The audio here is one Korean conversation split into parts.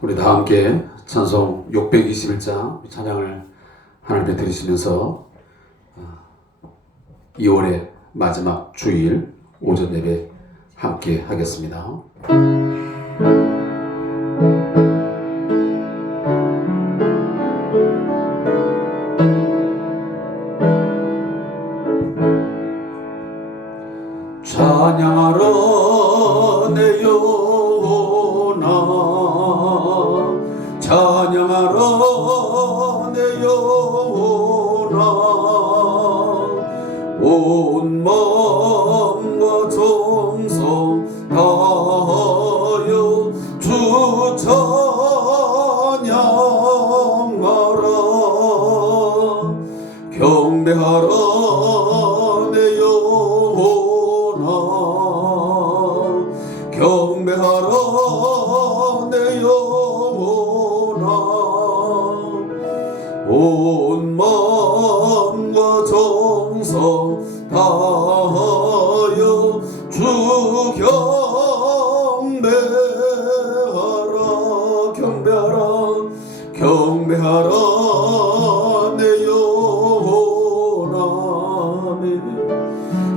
우리 다 함께 찬송 621장 찬양을 하나님께 드리시면서 2월의 마지막 주일 오전 예배 함께 하겠습니다. 찬양하러 내 영혼아, 찬양하러 내 영혼아, 온 마음과 정성 다하여 주 찬양하라. 경배하라 내 영혼아, 경배하라 내 영혼아, 온 마음과 정성 다하여 주 경배하라. 경배하라 경배하라 내 영혼아,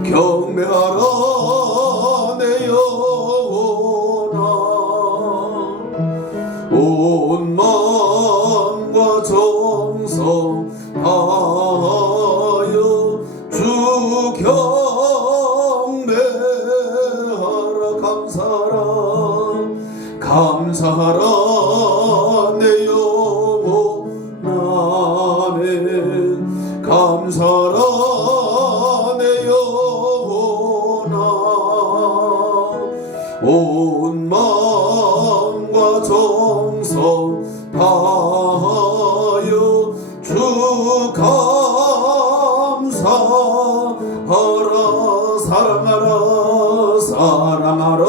경배하라 내 영혼아, 온 마음과 정성 다하여 주 경배하라. 감사하라 내 영혼아, 감사하라 내 영혼아, 온 마음과 정성 다하여 주 감사하라. 사랑하라 사랑하라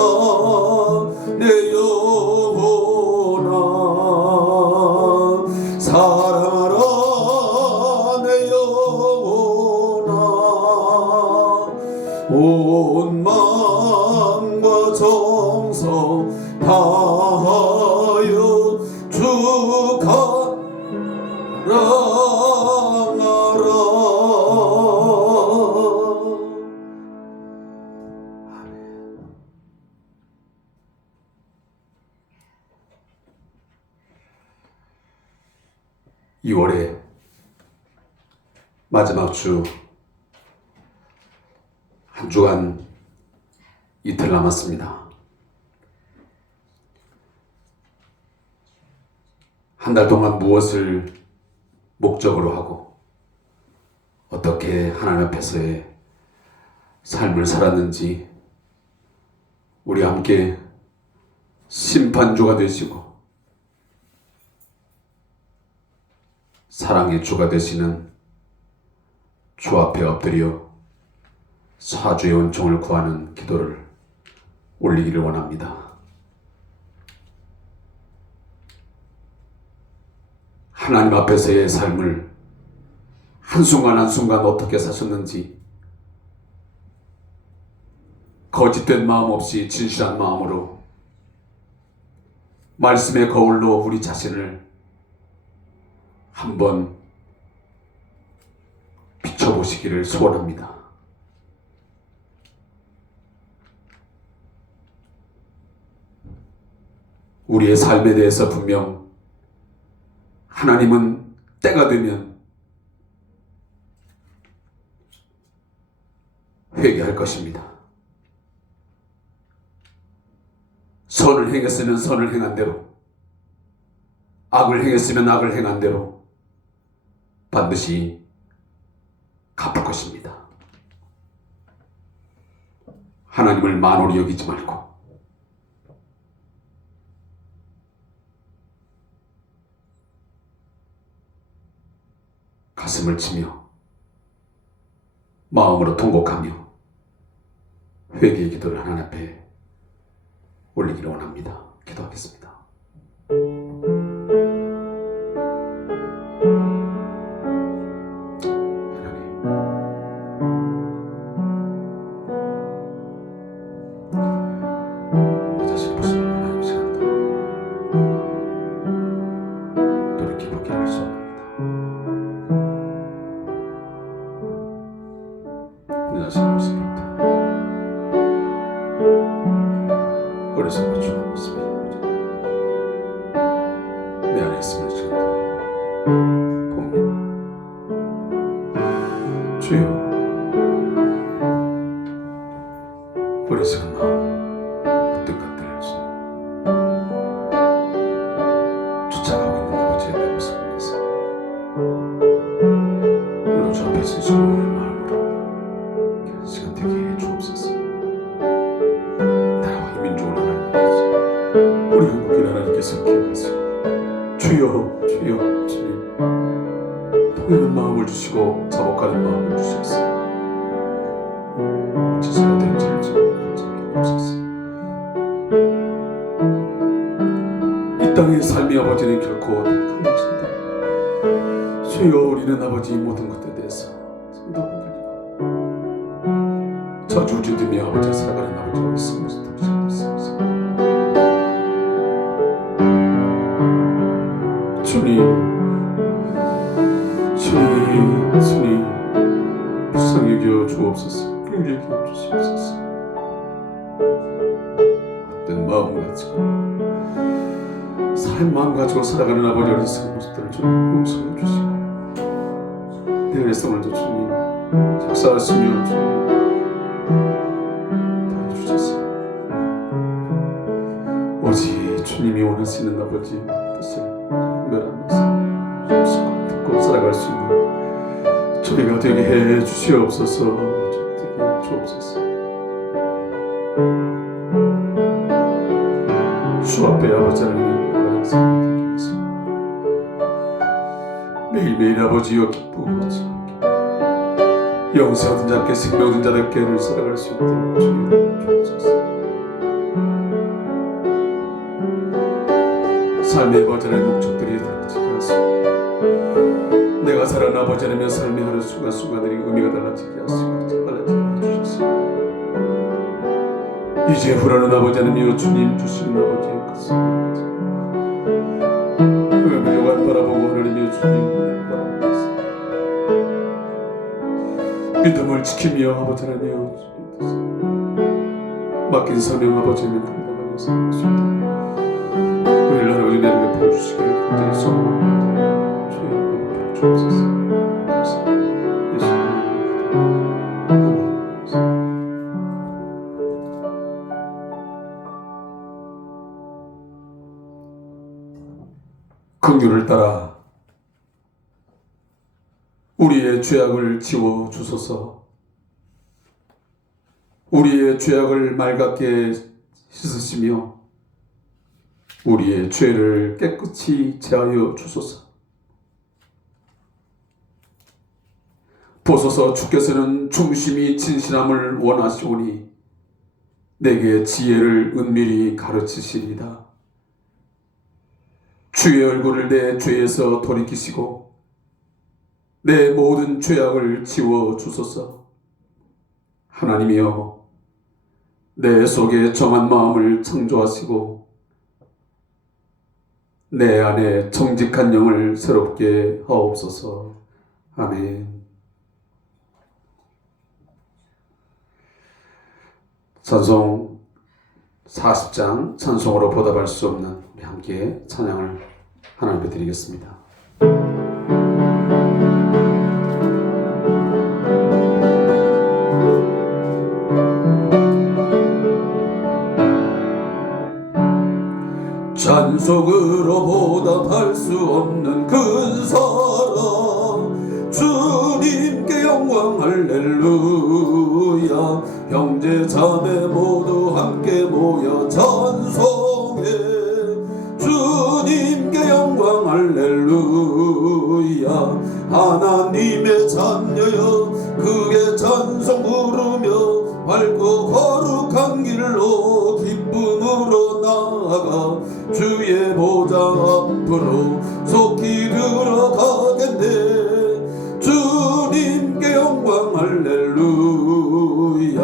내 영혼아, 사랑하라 내 영혼아, 온 마음과 정성 다하여 주 사랑하라. 2월의 마지막 주, 한 주간 이틀 남았습니다. 한 달 동안 무엇을 목적으로 하고 어떻게 하나님 앞에서의 삶을 살았는지 우리 함께 심판주가 되시고 사랑의 주가 되시는 주 앞에 엎드려 사주의 은총을 구하는 기도를 올리기를 원합니다. 하나님 앞에서의 삶을 한순간 한순간 어떻게 사셨는지, 거짓된 마음 없이 진실한 마음으로 말씀의 거울로 우리 자신을 한번 비춰보시기를 소원합니다. 우리의 삶에 대해서 분명 하나님은 때가 되면 회개할 것입니다. 선을 행했으면 선을 행한 대로, 악을 행했으면 악을 행한 대로 반드시 갚을 것입니다. 하나님을 만홀히 여기지 말고 가슴을 치며 마음으로 통곡하며 회개의 기도를 하나님 앞에 올리기를 원합니다. 기도하겠습니다. 내 자신을 보시는 하나님 시간다. 소중한 모습이에요. 내 안에 있음을 지금 봅니다. 주여, 어리석은 마음, 그때 것들을 쫓아가고 있는 아버지의 내 모습을 위해서 오늘 주 앞에 서신 마음으로 시간 되게 해 주옵소서. 나라와 이 민족을 하나님 아버지, 우리 한국인 하나님께서 기억하시고 주여, 주여, 주님, 통하는 마음을 주시고 자복하는 마음을 주시옵소서. 지수가 된 자를 주옵소서. 이 땅의 삶의 아버지는 결코 다 강해진다. 주여, 우리는 아버지 모든 것에 대해서 손도 흔들리고 저주짓으며 아버지 살아가는 아버지가 있음을 주옵소서. 주님, 주님, 주님, 불쌍히 여겨 주옵소서. 긍휼히 여겨 주시옵소서. 헛된 마음 가지고 사람 마음 가지고 살아가는 아버지 어리석은 모습들을 좀 용서해 주시고 내 안에서 오늘도 주님 역사하시며 주님 다 해주셔서 오직 주님이 원하시는 아버지 뜻을 멸하면서 듣고 살아갈 수 있는 저희가 되게 해 주시옵소서. 되게 해 주옵소서. 주 앞에 아버지 하나님 나가는 삶이 되게 하소서. 매일매일 아버지여 기쁘고 영생 얻은 자께 생명 얻은 자들께를 살아갈 수 있도록 주여 주옵소서. 삶의 버전의 목적들이 달라지게 하소서. 내가 살아난 아버지 하나님의 삶의 하루 순간순간들이 의미가 달라지게 하시고 달라지게 해주셔서 이제 후라는 아버지 하나님이여 주님 주시는 아버지의 것을 여간 바라보고 하나님이여 주님 바라보면서 믿음을 지키며 아버지 하나님이여 맡긴 사명 아버지 하나님 감당하면서 우리를 하나님 은혜를 베풀어 주시기를 간절히 소원합니다. 주여 베풀어 주옵소서. 긍휼을 따라 우리의 죄악을 지워 주소서. 우리의 죄악을 맑게 씻으시며 우리의 죄를 깨끗이 제하여 주소서. 보소서. 주께서는 중심이 진실함을 원하시오니 내게 지혜를 은밀히 가르치시리다. 주의 얼굴을 내 죄에서 돌이키시고 내 모든 죄악을 지워 주소서. 하나님이여, 내 속에 정한 마음을 창조하시고 내 안에 정직한 영을 새롭게 하옵소서. 아멘. 찬송 40장 찬송으로 보답할 수 없는 우리 함께 찬양을 하나님께 드리겠습니다. 찬송으로 보답할 수 없는 큰 사랑 주님께 영광 할렐루야. 형제 자매 모두 함께 모여 찬송해 주님께 영광 할렐루야. 하나님의 자녀여 크게 찬송 부르며 밝고 거룩한 길로 기쁨으로 나아가 주의 보좌 앞으로 속히 들어가겠네. 주님께 영광 할렐루야.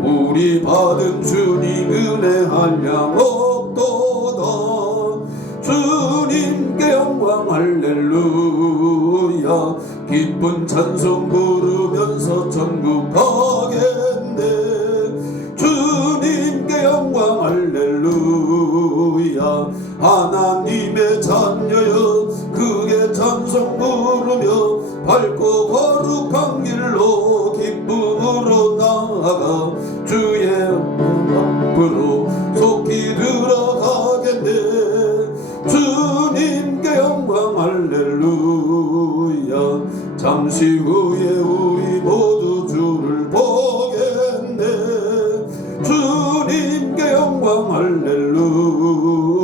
우리 받은 주님 은혜 한량 없도다. 주님께 영광 할렐루야. 기쁜 찬송 부르면서 천국 가겠네. 주님께 영광 할렐루야. 하나님의 자녀여 크게 찬송 부르며 밝고 거룩한 길로 기쁨으로 나아가 주의 앞으로 속히 들어가겠네. 주님께 영광 할렐루야. 잠시 후에 우리 모두 주를 보겠네. 주님께 영광 할렐루야.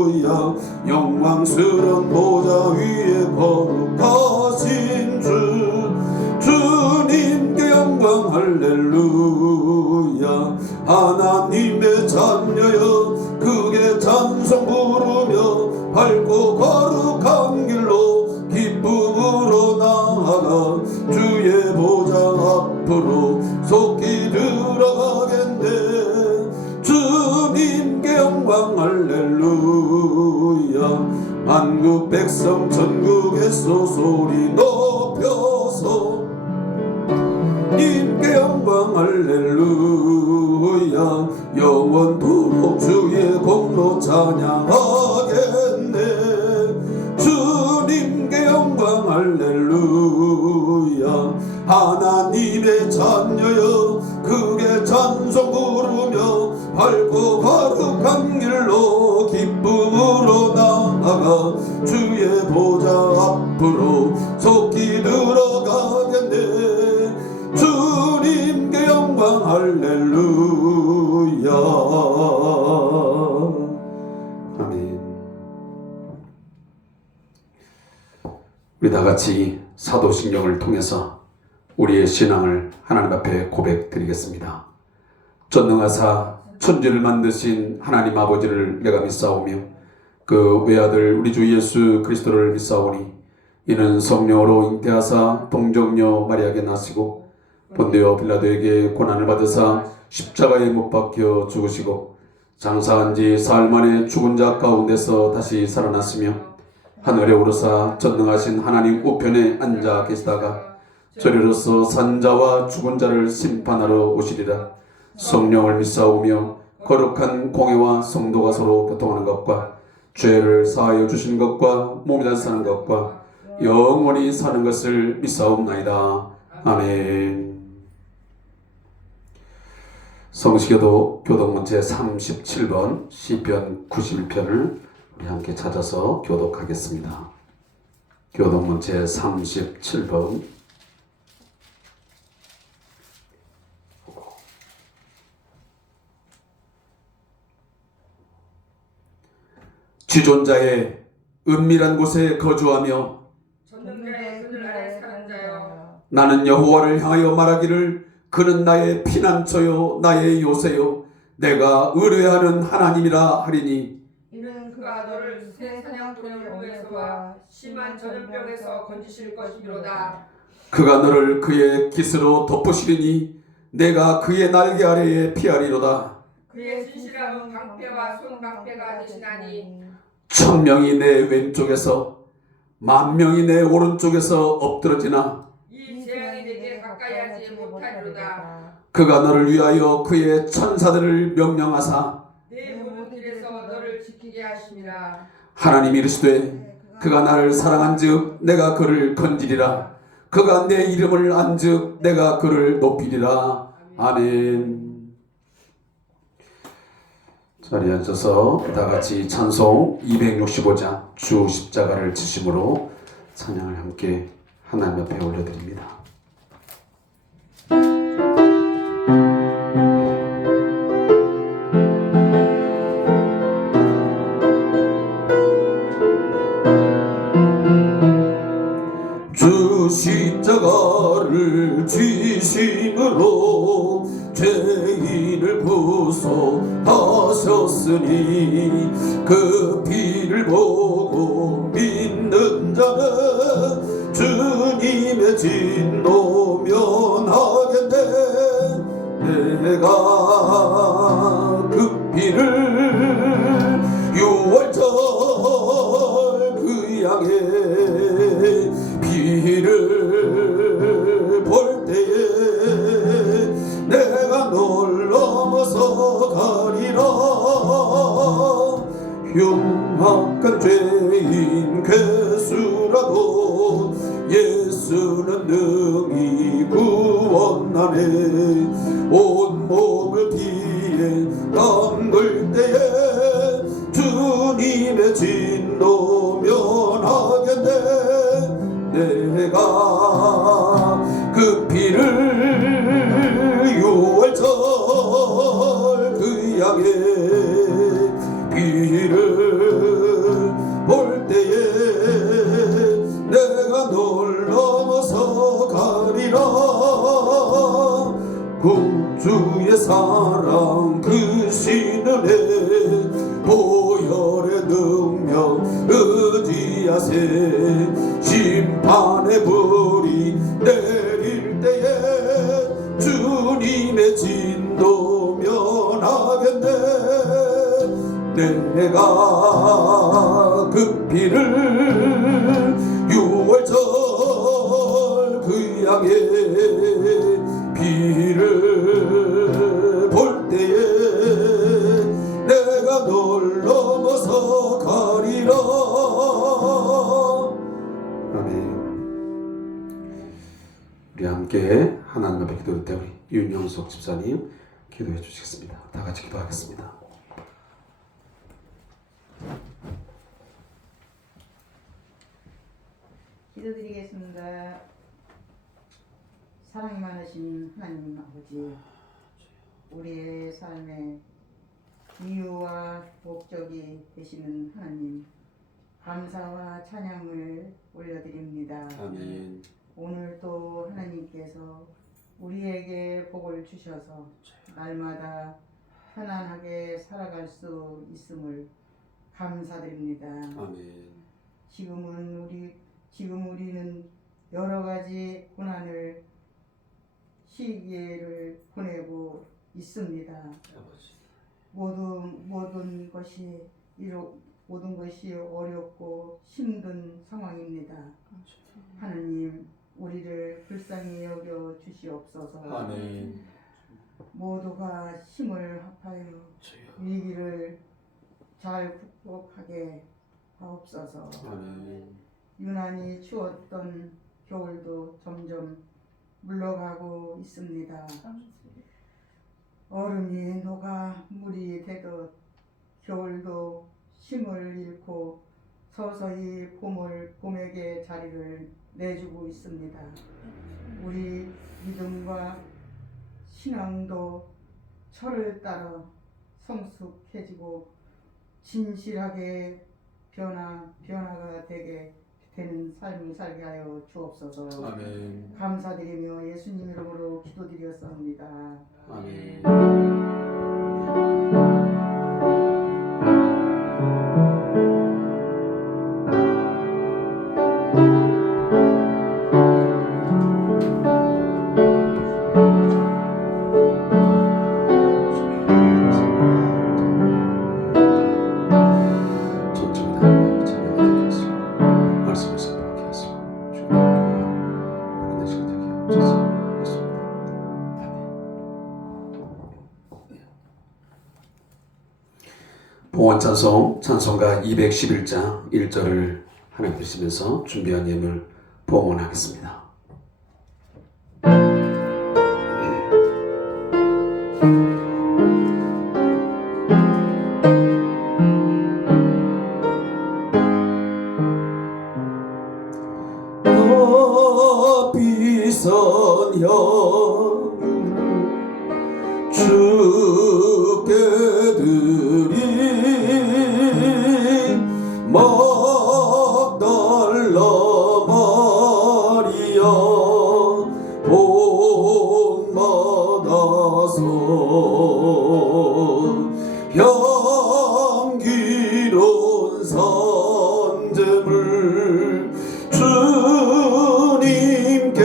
영광스런 보좌 위에 거룩하신 주 주님께 영광 할렐루야. 하나님의 자녀여 크게 찬송 부르며 밝고 거룩한 길로 기쁨으로 나아가 주의 보좌 앞으로 속히 들어가겠네. 주님께 영광 할렐루야. 만국 백성 천국에서 소리 높여서 님께 영광 할렐루야. 영원토록 주의 공로 찬양하겠네. 주님께 영광 할렐루야. 하나님의 자녀여 크게 찬송 부르며 밝고 거룩한 길로 기쁨으로 나아가 주의 보좌 앞으로 속히 들어가겠네. 주님께 영광 할렐루야. 아멘. 우리 다같이 사도신경을 통해서 우리의 신앙을 하나님 앞에 고백드리겠습니다. 전능하사 천지를 만드신 하나님 아버지를 내가 믿사오며 그 외아들 우리 주 예수 그리스도를 믿사오니 이는 성령으로 잉태하사 동정녀 마리아에게 나시고 본디오 빌라도에게 고난을 받으사 십자가에 못 박혀 죽으시고 장사한 지 사흘 만에 죽은 자 가운데서 다시 살아났으며 하늘에 오르사 전능하신 하나님 우편에 앉아 계시다가 저리로서 산자와 죽은 자를 심판하러 오시리라. 성령을 믿사오며 거룩한 공회와 성도가 서로 교통하는 것과 죄를 사하여 주신 것과 몸이 다시 사는 것과 영원히 사는 것을 믿사옵나이다. 아멘. 성시교도 교독문 제37번 시편 91편을 우리 함께 찾아서 교독하겠습니다. 교독문 제37번 지존자의 은밀한 곳에 거주하며 전능자의 그늘 아래 사는 자여 나는 여호와를 향하여 말하기를 그는 나의 피난처요 나의 요새요 내가 의뢰하는 하나님이라 하리니 이는 그가 너를 새 사냥꾼의 몸에서와 심한 전염병에서 건지실 것이로다. 그가 너를 그의 깃으로 덮으시리니 내가 그의 날개 아래에 피하리로다. 그의 진실함은 방패와 손방패가 되시나니 1000명이 내 왼쪽에서 10,000명이 내 오른쪽에서 엎드러지나 이 재앙이 내게 가까이 하지 못하리로다. 그가 너를 위하여 그의 천사들을 명령하사 내 모든 길에서 너를 지키게 하심이라. 하나님이 이르시되 그가 나를 사랑한즉 내가 그를 건지리라. 그가 내 이름을 안즉 내가 그를 높이리라. 아멘. 자리에 앉아서 다같이 찬송 265장 주 십자가를 지심으로 찬양을 함께 하나님 앞에 올려드립니다. 주 십자가를 지심으로 죄인을 구속하셨으니 그 피를 보고 믿는 자는 주님의 진노 면하겠네. 내가 그 피를 6월절 그 양의 피를 볼 때에 내가 널 넘어서 가리라. 흉악한 죄인 괴수라도 예수는 능히 구원하네. 온몸을 피해 담글 때에 주님의 진노 면하겠네. 내가 그 피를 유월절 그 양의 피를 볼 때에 내가 널 넘어서 가리라. 구주의 사랑 그 신은혜 보혈의 능력 의지하세. 심판의 불이 내릴 때에 주님의 진노 면하겠네. 내가 그 피를 유월절 그 양의 피를 볼 때에 내가 널 넘어서 가리라. 아멘. 우리 함께 하나님 앞에 기도할 때 우리 윤영석 집사님 기도해 주시겠습니다. 다 같이 기도하겠습니다. 기도드리겠습니다. 사랑이 많으신 하나님 아버지, 우리의 삶의 이유와 목적이 되시는 하나님, 감사와 찬양을 올려드립니다. 아멘. 오늘도 하나님께서 우리에게 복을 주셔서 날마다 편안하게 살아갈 수 있음을 감사드립니다. 아멘. 지금 우리는 여러 가지 고난을 시기를 보내고 있습니다. 아버지. 모든 것이 어렵고 힘든 상황입니다. 하나님, 우리를 불쌍히 여겨 주시옵소서. 아멘. 모두가 힘을 합하여 위기를 잘 극복하게 하옵소서. 아멘. 유난히 추웠던 겨울도 점점 물러가고 있습니다. 얼음이 녹아 물이 되듯 겨울도 힘을 잃고 서서히 봄에게 자리를 내주고 있습니다. 우리 믿음과 신앙도 철을 따라 성숙해지고 진실하게 변화가 되는 삶을 살게 하여 주옵소서. 아멘. 감사드리며 예수님 이름으로 기도드렸습니다. 아멘. 봉헌찬송 찬송가 211장 1절을 하나 드시면서 준비한 예물 봉헌하겠습니다. 비선 향유를 주께 드리 막달라 마리아 본 받아서 향기로운 산재물 주님께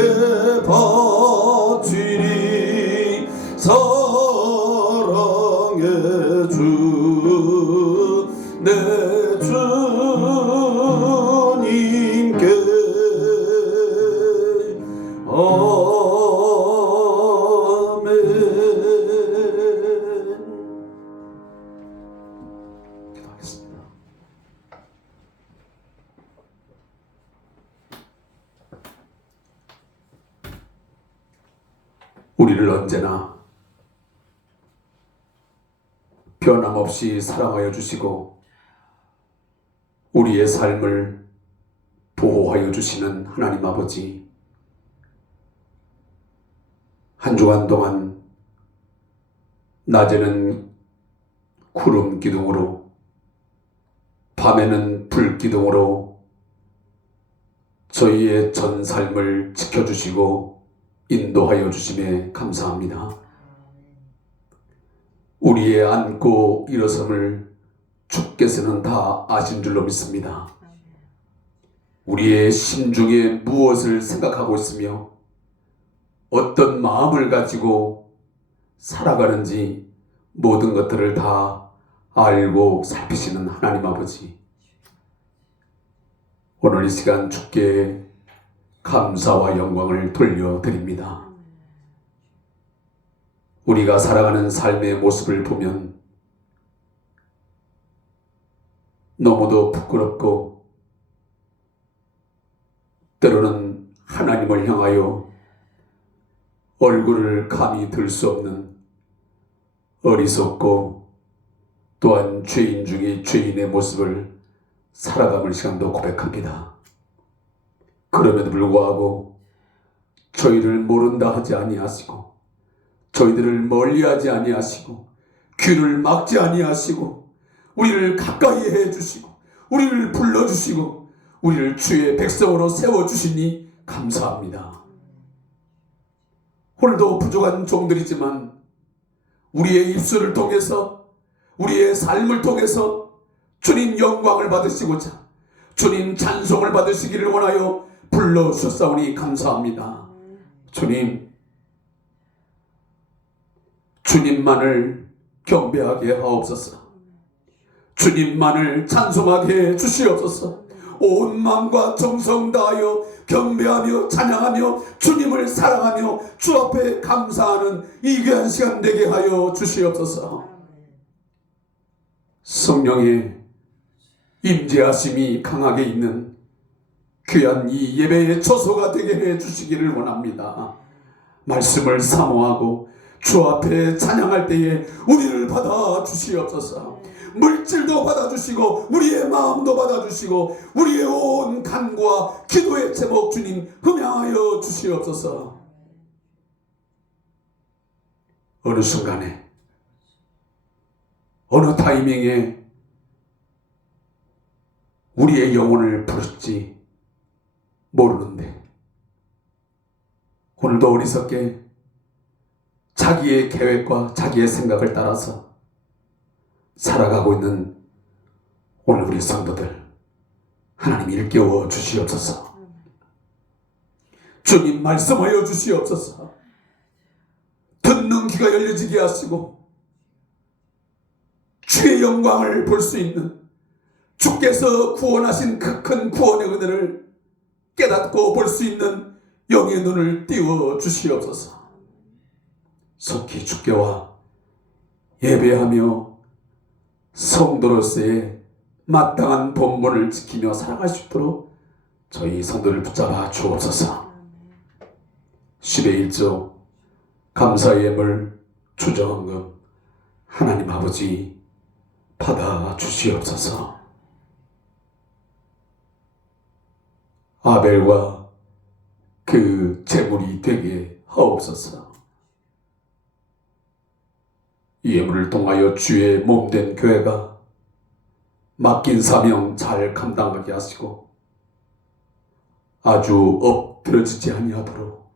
바치리. 사랑의 주 내 주님께 아멘. 기도하겠습니다. 우리를 언제나 변함없이 사랑하여 주시고 우리의 삶을 보호하여 주시는 하나님 아버지, 한 주간 동안 낮에는 구름 기둥으로 밤에는 불 기둥으로 저희의 전 삶을 지켜주시고 인도하여 주심에 감사합니다. 우리의 앉고 일어섬을 주께서는 다 아신 줄로 믿습니다. 우리의 심중에 무엇을 생각하고 있으며 어떤 마음을 가지고 살아가는지 모든 것들을 다 알고 살피시는 하나님 아버지, 오늘 이 시간 주께 감사와 영광을 돌려드립니다. 우리가 살아가는 삶의 모습을 보면 너무도 부끄럽고 때로는 하나님을 향하여 얼굴을 감히 들 수 없는 어리석고 또한 죄인 중에 죄인의 모습을 살아가는 시간도 고백합니다. 그럼에도 불구하고 저희를 모른다 하지 아니하시고 저희들을 멀리하지 아니하시고 귀를 막지 아니하시고 우리를 가까이 해주시고 우리를 불러주시고 우리를 주의 백성으로 세워주시니 감사합니다. 오늘도 부족한 종들이지만 우리의 입술을 통해서 우리의 삶을 통해서 주님 영광을 받으시고자 주님 찬송을 받으시기를 원하여 불러주셨사오니 감사합니다. 주님만을 경배하게 하옵소서. 주님만을 찬송하게 해주시옵소서. 온 마음과 정성 다하여 경배하며 찬양하며 주님을 사랑하며 주 앞에 감사하는 이 귀한 시간 되게 하여 주시옵소서. 성령의 임재하심이 강하게 있는 귀한 이 예배의 초소가 되게 해 주시기를 원합니다. 말씀을 사모하고 주 앞에 찬양할 때에 우리를 받아 주시옵소서. 물질도 받아주시고 우리의 마음도 받아주시고 우리의 온 간구와 기도의 제목 주님 흠양하여 주시옵소서. 어느 순간에 어느 타이밍에 우리의 영혼을 부를지 모르는데 오늘도 어리석게 자기의 계획과 자기의 생각을 따라서 살아가고 있는 오늘 우리 성도들 하나님 일깨워 주시옵소서. 주님 말씀하여 주시옵소서. 듣는 귀가 열려지게 하시고 주의 영광을 볼 수 있는 주께서 구원하신 그 큰 구원의 은혜를 깨닫고 볼 수 있는 영의 눈을 띄워 주시옵소서. 속히 주께와 예배하며 성도로서의 마땅한 본분을 지키며 살아갈 수 있도록 저희 성도를 붙잡아 주옵소서. 10의 1조 감사의 예물 주정헌금 하나님 아버지 받아 주시옵소서. 아벨과 그 제물이 되게 하옵소서. 이 예물을 통하여 주의 몸된 교회가 맡긴 사명 잘 감당하게 하시고 아주 엎드러지지 아니하도록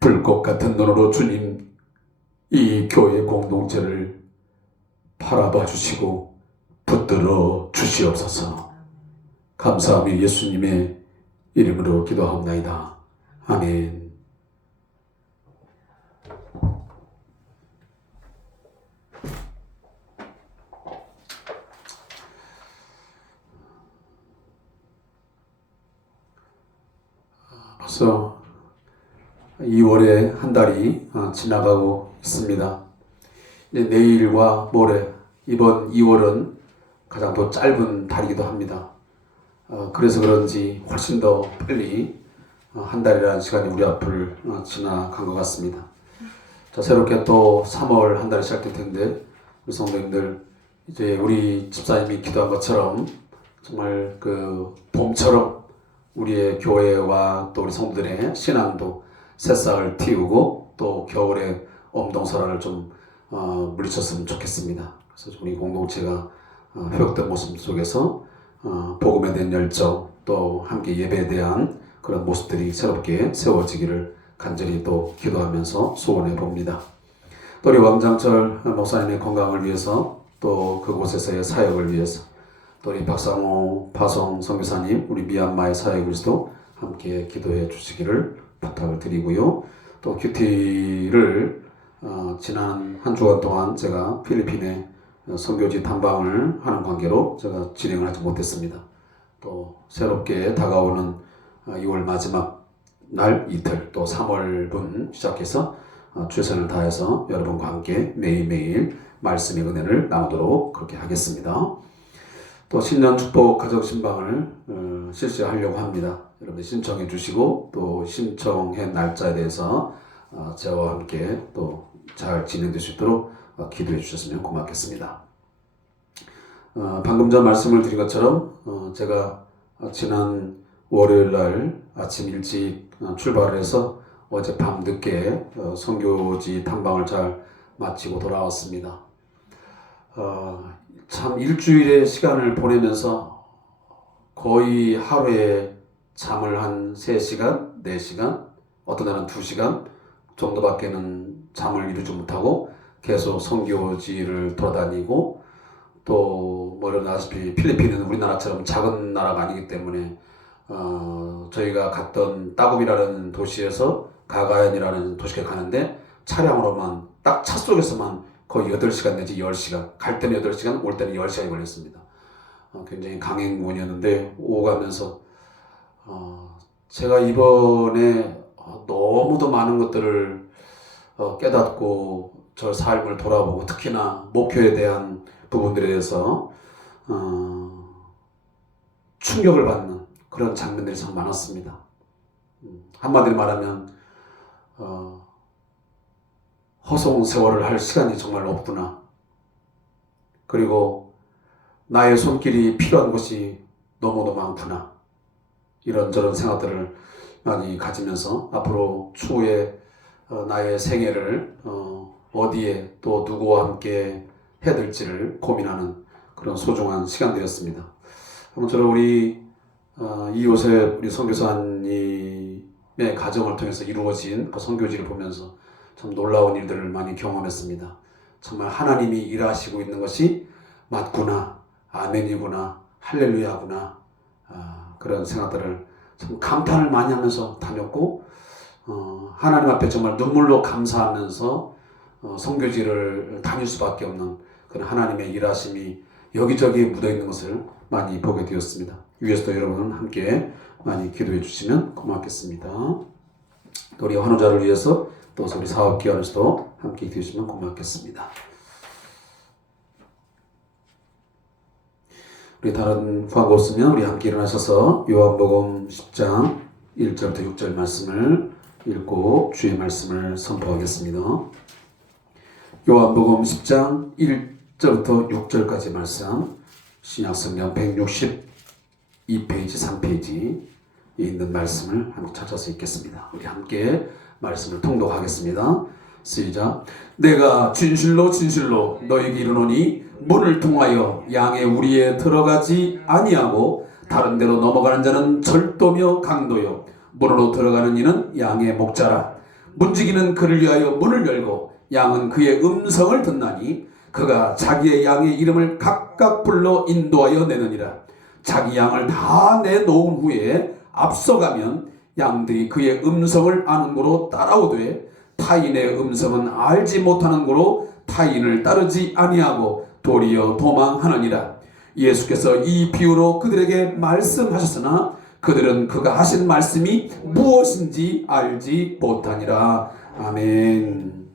불꽃 같은 눈으로 주님 이 교회 공동체를 바라봐 주시고 붙들어 주시옵소서. 감사하며 예수님의 이름으로 기도하옵나이다. 아멘. 벌써 2월의 한 달이 지나가고 있습니다. 이제 내일과 모레 이번 2월은 가장 더 짧은 달이기도 합니다. 그래서 그런지 훨씬 더 빨리 한 달이라는 시간이 우리 앞을 지나간 것 같습니다. 자, 새롭게 또 3월 한 달이 시작될 텐데 우리 성도님들 이제 우리 집사님이 기도한 것처럼 정말 그 봄처럼 우리의 교회와 또 우리 성도들의 신앙도 새싹을 틔우고 또 겨울에 엄동설화를 좀 물리쳤으면 좋겠습니다. 그래서 우리 공동체가 회복된 모습 속에서 복음에 대한 열정 또 함께 예배에 대한 그런 모습들이 새롭게 세워지기를 간절히 또 기도하면서 소원해 봅니다. 또 우리 왕장철 목사님의 건강을 위해서 또 그곳에서의 사역을 위해서 또 우리 박상호 파송 선교사님 우리 미얀마의 사역을 위해서도 함께 기도해 주시기를 부탁을 드리고요. 또 큐티를 지난 한 주간 동안 제가 필리핀에 선교지 탐방을 하는 관계로 제가 진행을 하지 못했습니다. 또 새롭게 다가오는 2월 마지막 날 이틀 또 3월분 시작해서 최선을 다해서 여러분과 함께 매일매일 말씀의 은혜를 나누도록 그렇게 하겠습니다. 또 신년 축복 가정 신방을 실시하려고 합니다. 여러분 신청해 주시고 또 신청한 날짜에 대해서 저와 함께 또 잘 진행될 수 있도록 기도해 주셨으면 고맙겠습니다. 방금 전 말씀을 드린 것처럼 제가 지난 월요일 날 아침 일찍 출발을 해서 어제 밤 늦게 선교지 탐방을 잘 마치고 돌아왔습니다. 참 일주일의 시간을 보내면서 거의 하루에 잠을 한 3시간, 4시간, 어떤 날은 2시간 정도밖에는 잠을 이루지 못하고 계속 선교지를 돌아다니고 또 여러분 아시다시피 필리핀은 우리나라처럼 작은 나라가 아니기 때문에 저희가 갔던 따굽이라는 도시에서 가가얀이라는 도시에 가는데 차량으로만 딱 차 속에서만 거의 8시간 내지 10시간 갈 때는 8시간 올 때는 10시간이 걸렸습니다. 굉장히 강행군이었는데 오가면서 제가 이번에 너무도 많은 것들을 깨닫고 저 삶을 돌아보고 특히나 목표에 대한 부분들에 대해서 충격을 받는 그런 장면들이 참 많았습니다. 한마디로 말하면 허송 세월을 할 시간이 정말 없구나. 그리고 나의 손길이 필요한 곳이 너무도 많구나. 이런저런 생각들을 많이 가지면서 앞으로 추후에 나의 생애를 어디에 또 누구와 함께 해야 될지를 고민하는 그런 소중한 시간들이었습니다. 아무쪼록 우리 이요셉 우리 선교사님의 가정을 통해서 이루어진 그 선교지를 보면서 참 놀라운 일들을 많이 경험했습니다. 정말 하나님이 일하시고 있는 것이 맞구나, 아멘이구나, 할렐루야구나 그런 생각들을 참 감탄을 많이 하면서 다녔고 하나님 앞에 정말 눈물로 감사하면서 선교지를 다닐 수밖에 없는 그런 하나님의 일하심이 여기저기 묻어있는 것을 많이 보게 되었습니다. 위에서도 여러분 함께 많이 기도해 주시면 고맙겠습니다. 또 우리 환우자를 위해서 또 우리 사업기관에서도 함께 기도해 주시면 고맙겠습니다. 우리 다른 구한 거 없으면 우리 함께 일어나셔서 요한복음 10장 1절부터 6절 말씀을 읽고 주의 말씀을 선포하겠습니다. 요한복음 10장 1절부터 6절까지 말씀 신약성경 162페이지 3페이지에 있는 말씀을 함께 찾아서 읽겠습니다. 우리 함께 말씀을 통독하겠습니다. 시작. 내가 진실로 진실로 너에게 이르노니 문을 통하여 양의 우리에 들어가지 아니하고 다른 데로 넘어가는 자는 절도며 강도요 문으로 들어가는 이는 양의 목자라. 문지기는 그를 위하여 문을 열고 양은 그의 음성을 듣나니 그가 자기의 양의 이름을 각각 불러 인도하여 내느니라. 자기 양을 다 내놓은 후에 앞서가면 양들이 그의 음성을 아는 고로 따라오되 타인의 음성은 알지 못하는 고로 타인을 따르지 아니하고 도리어 도망하느니라. 예수께서 이 비유로 그들에게 말씀하셨으나 그들은 그가 하신 말씀이 무엇인지 알지 못하니라. 아멘.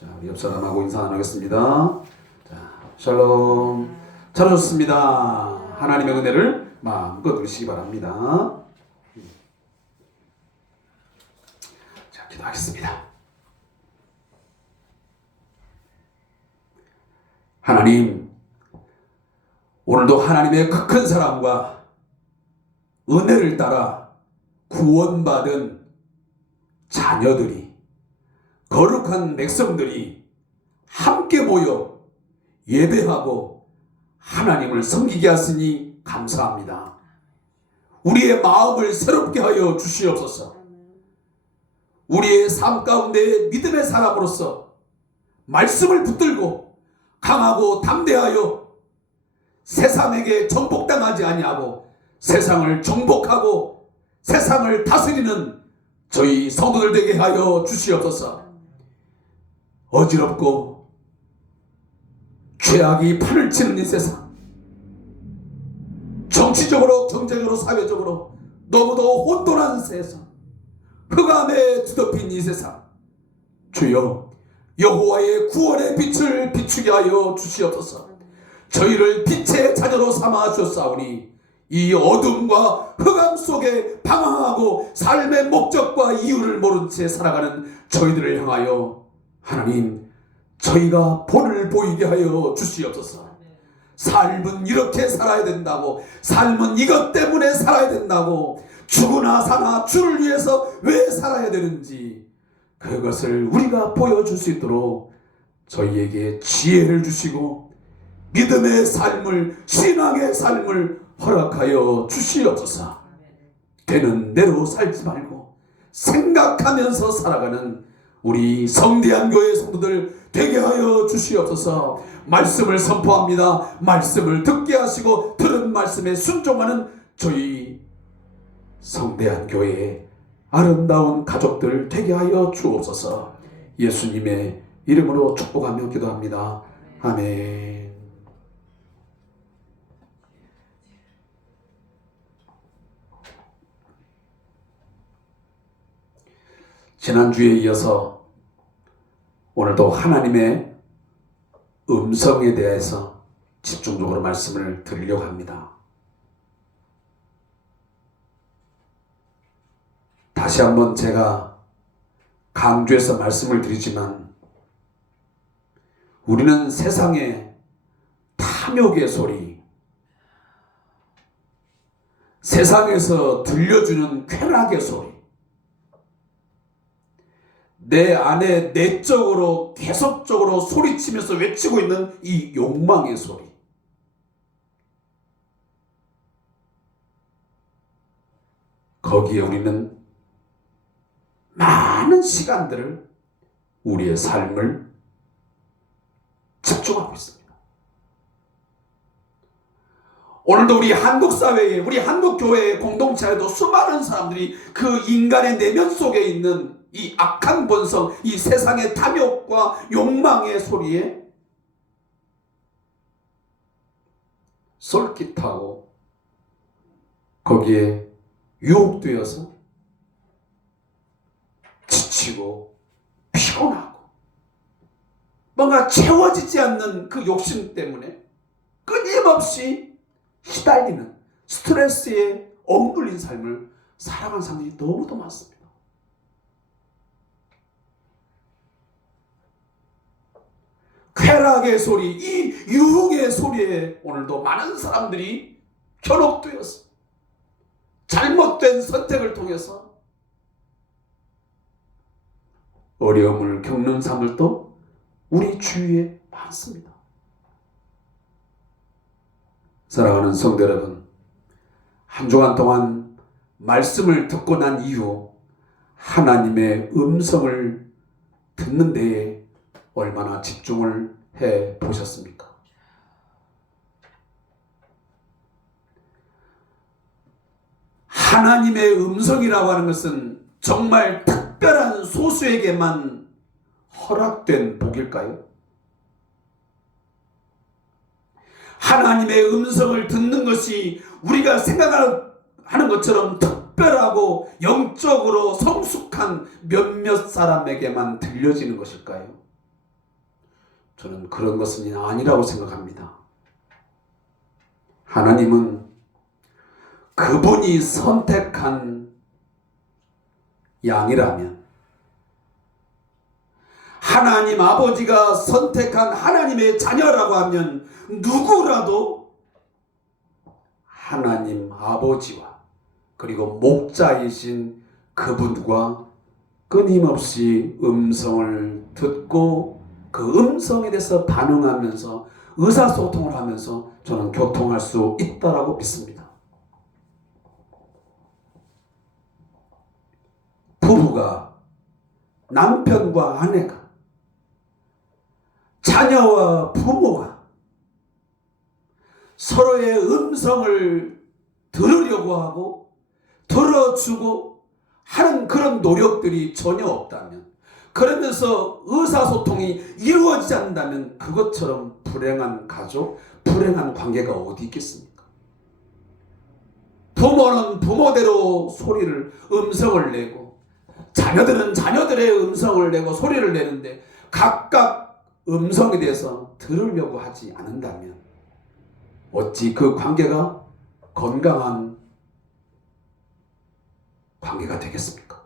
자, 우리 옆 사람하고 인사 나누겠습니다. 자, 샬롬. 잘 오셨습니다. 하나님의 은혜를 마음껏 누리시기 바랍니다. 기도하겠습니다. 하나님, 오늘도 하나님의 그 큰 사랑과 은혜를 따라 구원받은 자녀들이, 거룩한 백성들이 함께 모여 예배하고 하나님을 섬기게 하시니 감사합니다. 우리의 마음을 새롭게 하여 주시옵소서. 우리의 삶 가운데 믿음의 사람으로서 말씀을 붙들고 강하고 담대하여 세상에게 정복당하지 아니하고 세상을 정복하고 세상을 다스리는 저희 성도들 되게 하여 주시옵소서. 어지럽고 죄악이 판을 치는 이 세상, 정치적으로 경제적으로 사회적으로 너무도 혼돈한 세상, 흑암에 뒤덮인 이 세상, 주여 여호와의 구원의 빛을 비추게 하여 주시옵소서. 저희를 빛의 자녀로 삼아 주셨사오니 이 어둠과 흑암 속에 방황하고 삶의 목적과 이유를 모른 채 살아가는 저희들을 향하여 하나님, 저희가 본을 보이게 하여 주시옵소서. 삶은 이렇게 살아야 된다고, 삶은 이것 때문에 살아야 된다고, 죽으나 사나 주를 위해서 왜 살아야 되는지 그것을 우리가 보여줄 수 있도록 저희에게 지혜를 주시고 믿음의 삶을, 신앙의 삶을 허락하여 주시옵소서. 되는 대로 살지 말고 생각하면서 살아가는 우리 성대한 교회 성도들 되게 하여 주시옵소서. 말씀을 선포합니다. 말씀을 듣게 하시고 들은 말씀에 순종하는 저희 성대한 교회의 아름다운 가족들 되게 하여 주옵소서. 예수님의 이름으로 축복하며 기도합니다. 아멘. 지난주에 이어서 오늘도 하나님의 음성에 대해서 집중적으로 말씀을 드리려고 합니다. 다시 한번 제가 강조해서 말씀을 드리지만 우리는 세상의 탐욕의 소리, 세상에서 들려주는 쾌락의 소리, 내 안에 내적으로 계속적으로 소리치면서 외치고 있는 이 욕망의 소리, 거기에 우리는 많은 시간들을, 우리의 삶을 집중하고 있습니다. 오늘도 우리 한국 사회에, 우리 한국 교회의 공동체에도 수많은 사람들이 그 인간의 내면 속에 있는 이 악한 본성, 이 세상의 탐욕과 욕망의 소리에 솔깃하고 거기에 유혹되어서 지치고 피곤하고 뭔가 채워지지 않는 그 욕심 때문에 끊임없이 시달리는 스트레스에 억눌린 삶을 살아가는 사람들이 너무도 많습니다. 쾌락의 소리, 이 유흥의 소리에 오늘도 많은 사람들이 현혹되어서 잘못된 선택을 통해서 어려움을 겪는 사람들도 우리 주위에 많습니다. 사랑하는 성도 여러분, 한 주간 동안 말씀을 듣고 난 이후 하나님의 음성을 듣는 데에 얼마나 집중을 해 보셨습니까? 하나님의 음성이라고 하는 것은 정말 특별한 소수에게만 허락된 복일까요? 하나님의 음성을 듣는 것이 우리가 생각하는 것처럼 특별하고 영적으로 성숙한 몇몇 사람에게만 들려지는 것일까요? 저는 그런 것은 아니라고 생각합니다. 하나님은 그분이 선택한 양이라면, 하나님 아버지가 선택한 하나님의 자녀라고 하면 누구라도 하나님 아버지와 그리고 목자이신 그분과 끊임없이 음성을 듣고 그 음성에 대해서 반응하면서 의사소통을 하면서 저는 교통할 수 있다라고 믿습니다. 부부가, 남편과 아내가, 자녀와 부모가 서로의 음성을 들으려고 하고 들어주고 하는 그런 노력들이 전혀 없다면, 그러면서 의사소통이 이루어지지 않는다면 그것처럼 불행한 가족, 불행한 관계가 어디 있겠습니까? 부모는 부모대로 음성을 내고, 자녀들은 자녀들의 음성을 내고 소리를 내는데 각각 음성에 대해서 들으려고 하지 않는다면 어찌 그 관계가 건강한 관계가 되겠습니까?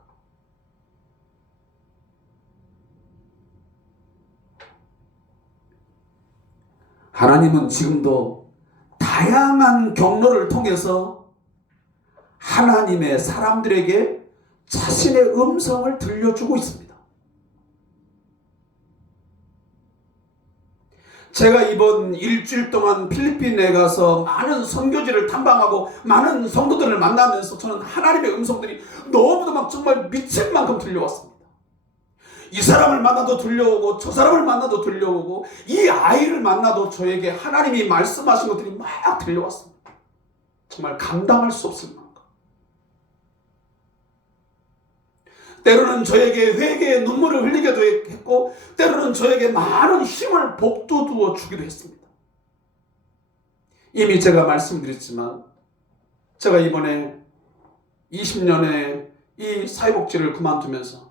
하나님은 지금도 다양한 경로를 통해서 하나님의 사람들에게 자신의 음성을 들려주고 있습니다. 제가 이번 일주일 동안 필리핀에 가서 많은 선교지를 탐방하고 많은 성도들을 만나면서 저는 하나님의 음성들이 너무도 막 정말 미칠 만큼 들려왔습니다. 이 사람을 만나도 들려오고 저 사람을 만나도 들려오고 이 아이를 만나도 저에게 하나님이 말씀하신 것들이 막 들려왔습니다. 정말 감당할 수 없을 만큼. 때로는 저에게 회개의 눈물을 흘리기도 했고 때로는 저에게 많은 힘을 북돋워 주기도 했습니다. 이미 제가 말씀드렸지만 제가 이번에 20년에 이 사회복지를 그만두면서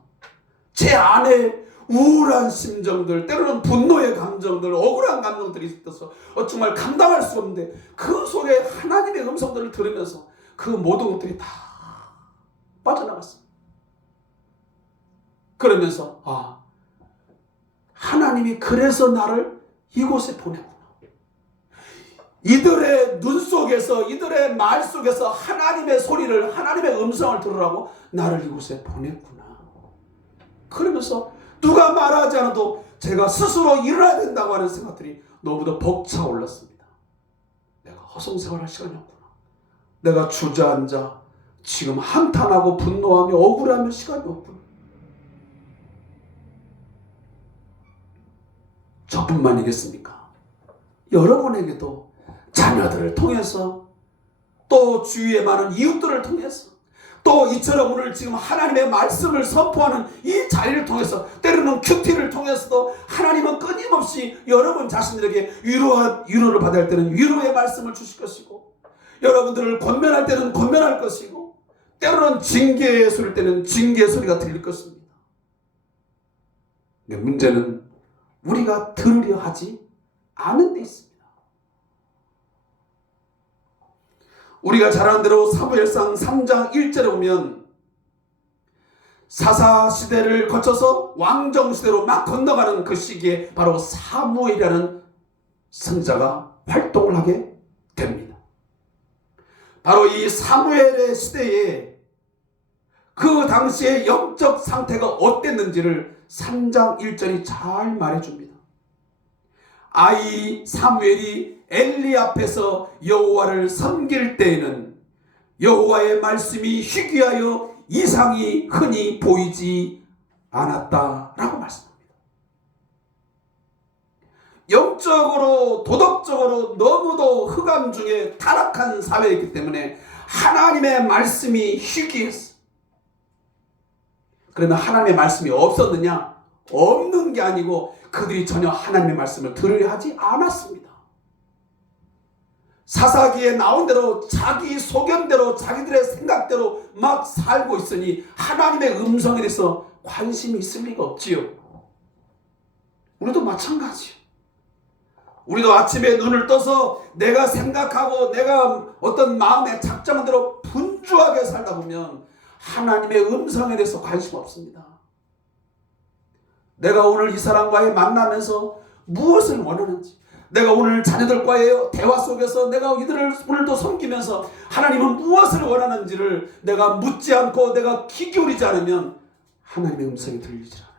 제 안에 우울한 심정들, 때로는 분노의 감정들, 억울한 감정들이 있어서 정말 감당할 수 없는데 그 속에 하나님의 음성들을 들으면서 그 모든 것들이 다 빠져나갔습니다. 그러면서 하나님이 그래서 나를 이곳에 보냈구나. 이들의 눈 속에서, 이들의 말 속에서 하나님의 소리를, 하나님의 음성을 들으라고 나를 이곳에 보냈구나. 그러면서 누가 말하지 않아도 제가 스스로 일어나야 된다고 하는 생각들이 너무도 벅차올랐습니다. 내가 허송세월할 시간이 없구나. 내가 주저앉아 지금 한탄하고 분노하며 억울하며 시간이 없구나. 저뿐만이겠습니까? 여러분에게도 자녀들을 통해서 또 주위에 많은 이웃들을 통해서 또 이처럼 오늘 지금 하나님의 말씀을 선포하는 이 자리를 통해서 때로는 큐티를 통해서도 하나님은 끊임없이 여러분 자신들에게 위로를 받아야 할 때는 위로의 말씀을 주실 것이고 여러분들을 권면할 때는 권면할 것이고 때로는 징계의 소리일 때는 징계의 소리가 들릴 것입니다. 근데 문제는 우리가 들으려 하지 않은 데 있습니다. 우리가 잘 아는 대로 사무엘상 3장 1절에 보면 사사시대를 거쳐서 왕정시대로 막 건너가는 그 시기에 바로 사무엘이라는 선지자가 활동을 하게 됩니다. 바로 이 사무엘의 시대에 그 당시의 영적 상태가 어땠는지를 3장 1절이 잘 말해줍니다. 아이 사무엘이 엘리 앞에서 여호와를 섬길 때에는 여호와의 말씀이 희귀하여 이상이 흔히 보이지 않았다라고 말씀합니다. 영적으로 도덕적으로 너무도 흑암 중에 타락한 사회이기 때문에 하나님의 말씀이 희귀했어. 그러면 하나님의 말씀이 없었느냐? 없는 게 아니고 그들이 전혀 하나님의 말씀을 들으려 하지 않았습니다. 사사기에 나온 대로 자기 소견대로 자기들의 생각대로 막 살고 있으니 하나님의 음성에 대해서 관심이 있을 리가 없지요. 우리도 마찬가지요. 우리도 아침에 눈을 떠서 내가 생각하고 내가 어떤 마음에 작정한 대로 분주하게 살다 보면 하나님의 음성에 대해서 관심 없습니다. 내가 오늘 이 사람과의 만나면서 무엇을 원하는지, 내가 오늘 자녀들과의 대화 속에서 내가 이들을 오늘도 섬기면서 하나님은 무엇을 원하는지를 내가 묻지 않고 내가 귀 기울이지 않으면 하나님의 음성이 들리질 않아요.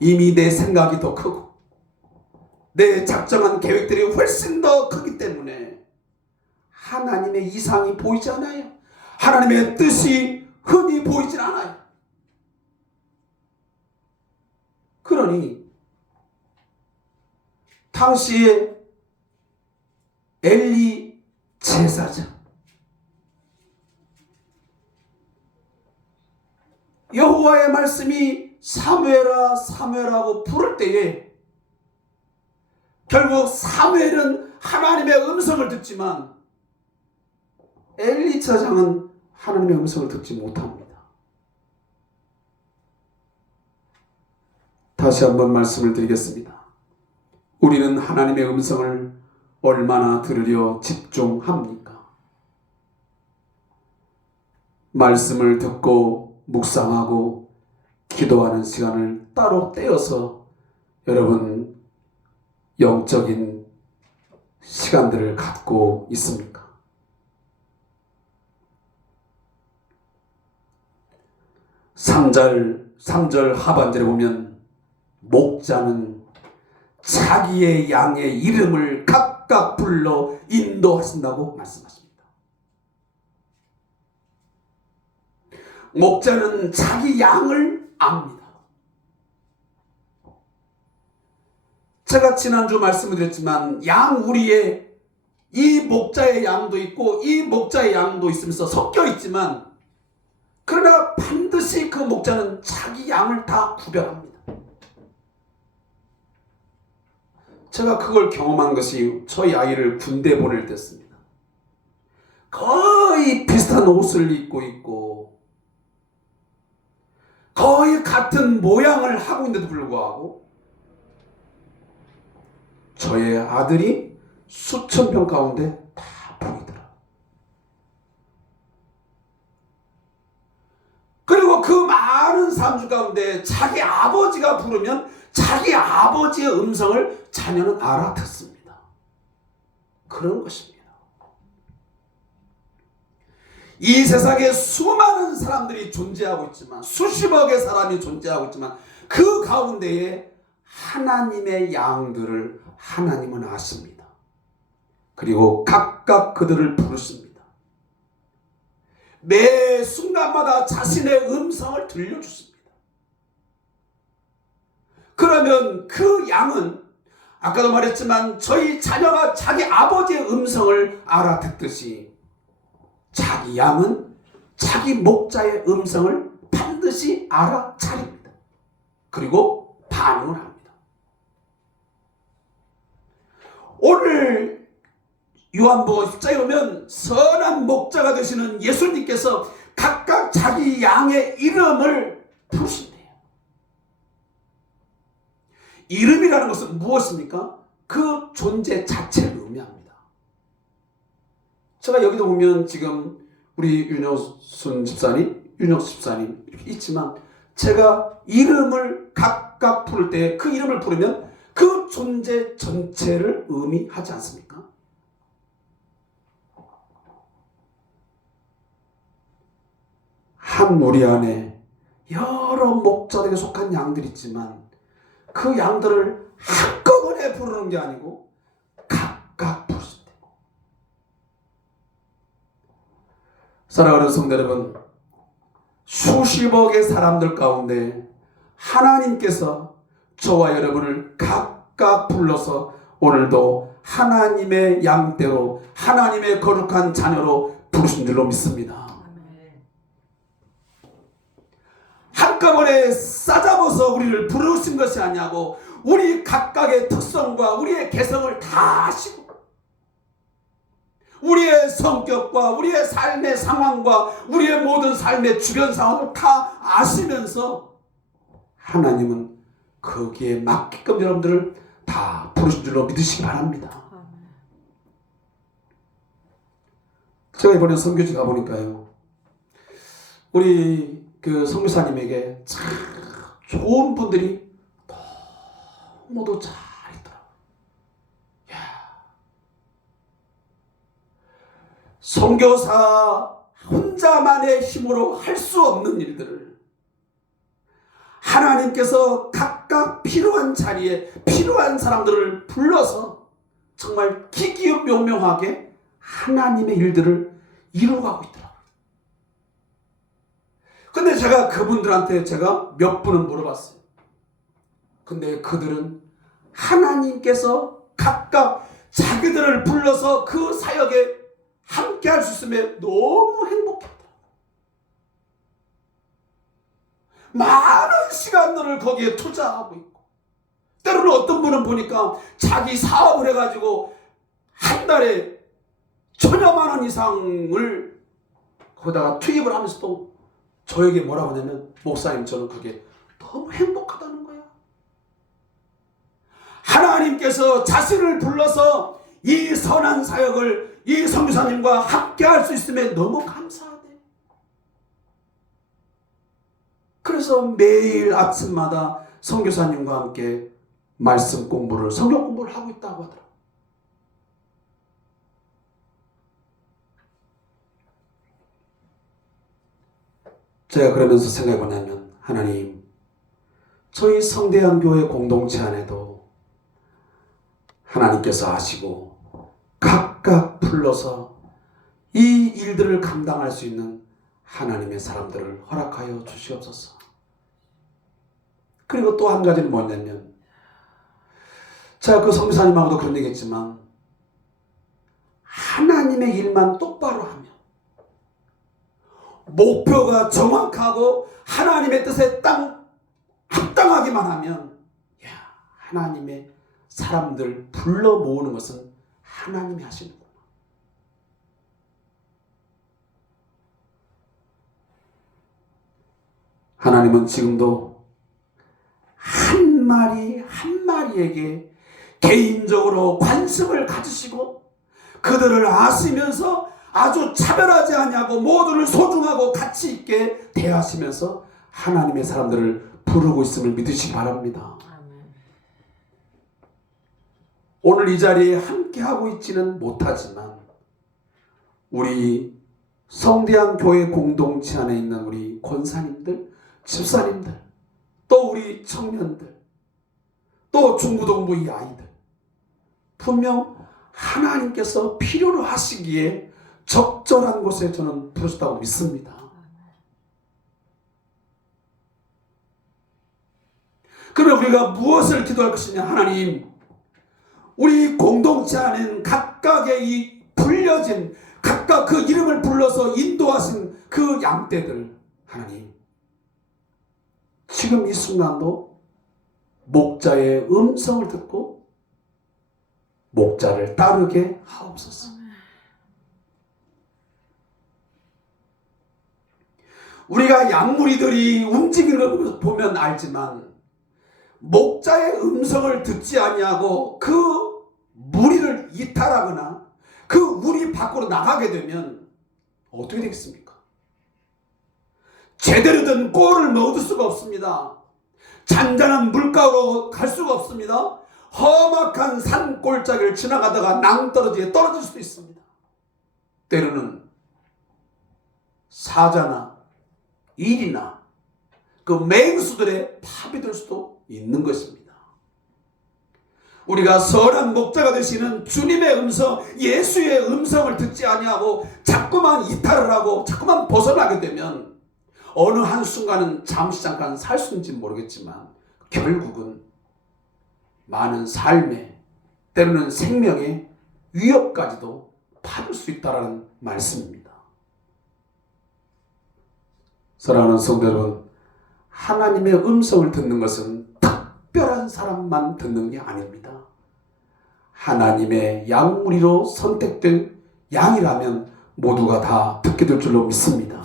이미 내 생각이 더 크고 내 작정한 계획들이 훨씬 더 크기 때문에 하나님의 이상이 보이지 않아요. 하나님의 뜻이 흔히 보이질 않아요. 그러니 당시에 엘리 제사장 여호와의 말씀이 사무엘아 사무엘하고 부를 때에 결국 사무엘은 하나님의 음성을 듣지만 엘리 제사장은 하나님의 음성을 듣지 못합니다. 다시 한번 말씀을 드리겠습니다. 우리는 하나님의 음성을 얼마나 들으려 집중합니까? 말씀을 듣고 묵상하고 기도하는 시간을 따로 떼어서 여러분 영적인 시간들을 갖고 있습니까? 3절 하반절에 보면 목자는 자기의 양의 이름을 각각 불러 인도하신다고 말씀하십니다. 목자는 자기 양을 압니다. 제가 지난주 말씀을 드렸지만 양우리에 이 목자의 양도 있고 이 목자의 양도 있으면서 섞여 있지만 그러나 반드시 그 목자는 자기 양을 다 구별합니다. 제가 그걸 경험한 것이 저희 아이를 군대 보낼 때였습니다. 거의 비슷한 옷을 입고 있고 거의 같은 모양을 하고 있는데도 불구하고 저의 아들이 수천 명 가운데 다 보이더라. 그리고 그 많은 사람들 가운데 자기 아버지가 부르면 자기 아버지의 음성을 자녀는 알아듣습니다. 그런 것입니다. 이 세상에 수많은 사람들이 존재하고 있지만 수십억의 사람이 존재하고 있지만 그 가운데에 하나님의 양들을 하나님은 아십니다. 그리고 각각 그들을 부르십니다. 매 순간마다 자신의 음성을 들려주십니다. 그러면 그 양은 아까도 말했지만 저희 자녀가 자기 아버지의 음성을 알아듣듯이 자기 양은 자기 목자의 음성을 반드시 알아차립니다. 그리고 반응을 합니다. 오늘 요한복음 10장에 보면 선한 목자가 되시는 예수님께서 각각 자기 양의 이름을 부르신대요. 이름이라는 것은 무엇입니까? 그 존재 자체를 의미합니다. 제가 여기도 보면 지금 우리 윤영순 집사님, 윤영수 집사님 이렇게 있지만 제가 이름을 각각 부를 때 그 이름을 부르면 그 존재 전체를 의미하지 않습니까? 한 무리 안에 여러 목자들에게 속한 양들이 있지만 그 양들을 한꺼번에 부르는 게 아니고 각각 부르신대요. 사랑하는 성도 여러분, 수십억의 사람들 가운데 하나님께서 저와 여러분을 각각 불러서 오늘도 하나님의 양대로 하나님의 거룩한 자녀로 부르신 줄로 믿습니다. 한꺼번에 싸잡아서 우리를 부르신 것이 아니고 우리 각각의 특성과 우리의 개성을 다 아시고 우리의 성격과 우리의 삶의 상황과 우리의 모든 삶의 주변 상황을 다 아시면서 하나님은 거기에 맞게끔 여러분들을 다 부르신 줄로 믿으시기 바랍니다. 제가 이번에 선교지 가보니까요, 우리 그 선교사님에게 참 좋은 분들이 너무도 잘 있더라고요. 선교사 혼자만의 힘으로 할 수 없는 일들을 하나님께서 각각 필요한 자리에 필요한 사람들을 불러서 정말 기기묘명하게 하나님의 일들을 이루어가고 있더라고요. 근데 제가 그분들한테 제가 몇 분은 물어봤어요. 근데 그들은 하나님께서 각각 자기들을 불러서 그 사역에 함께 할 수 있음에 너무 행복했다. 많은 시간들을 거기에 투자하고 있고, 때로는 어떤 분은 보니까 자기 사업을 해가지고 한 달에 1,000여만 원 이상을 거기다가 투입을 하면서도 저에게 뭐라고 하냐면, 목사님 저는 그게 너무 행복하다는 거야. 하나님께서 자신을 불러서 이 선한 사역을 이 선교사님과 함께 할 수 있음에 너무 감사하대. 그래서 매일 아침마다 선교사님과 함께 말씀 공부를, 성경 공부를 하고 있다고 하더라고요. 제가 그러면서 생각해 보냐면, 하나님, 저희 성대한 교회 공동체 안에도 하나님께서 아시고 각각 불러서 이 일들을 감당할 수 있는 하나님의 사람들을 허락하여 주시옵소서. 그리고 또 한 가지는 뭐냐면, 제가 그 선교사님하고도 그런 얘기 했지만, 하나님의 일만 똑바로 하면, 목표가 정확하고 하나님의 뜻에 딱 합당하기만 하면, 하나님의 사람들 불러 모으는 것은 하나님이 하시는 거예요. 하나님은 지금도 한 마리 한 마리에게 개인적으로 관심을 가지시고 그들을 아시면서 아주 차별하지 아니하고 모두를 소중하고 가치 있게 대하시면서 하나님의 사람들을 부르고 있음을 믿으시기 바랍니다. 오늘 이 자리에 함께하고 있지는 못하지만 우리 성대한 교회 공동체 안에 있는 우리 권사님들, 집사님들, 또 우리 청년들, 또 중고등부 이 아이들, 분명 하나님께서 필요로 하시기에 적절한 곳에 저는 부르셨다고 믿습니다. 그럼 우리가 무엇을 기도할 것이냐? 하나님, 우리 공동체 안에는 각각의 이 불려진 각각 그 이름을 불러서 인도하신 그 양떼들, 하나님, 지금 이 순간도 목자의 음성을 듣고 목자를 따르게 하옵소서. 우리가 양무리들이 움직이는 걸 보면 알지만 목자의 음성을 듣지 아니하고 그 무리를 이탈하거나 그 무리 밖으로 나가게 되면 어떻게 되겠습니까? 제대로 된 꼴을 먹을 수가 없습니다. 잔잔한 물가로 갈 수가 없습니다. 험악한 산골짜기를 지나가다가 낭떠러지에 떨어질 수도 있습니다. 때로는 사자나 일이나 그 맹수들의 팝이 될 수도 있는 것입니다. 우리가 선한 목자가 되시는 주님의 음성, 예수의 음성을 듣지 아니하고 자꾸만 이탈을 하고 자꾸만 벗어나게 되면 어느 한순간은 잠시 잠깐 살 수 있는지 모르겠지만 결국은 많은 삶에, 때로는 생명의 위협까지도 받을 수 있다는 말씀입니다. 사랑하는 성도 여러분, 하나님의 음성을 듣는 것은 특별한 사람만 듣는 게 아닙니다. 하나님의 양무리로 선택된 양이라면 모두가 다 듣게 될 줄로 믿습니다.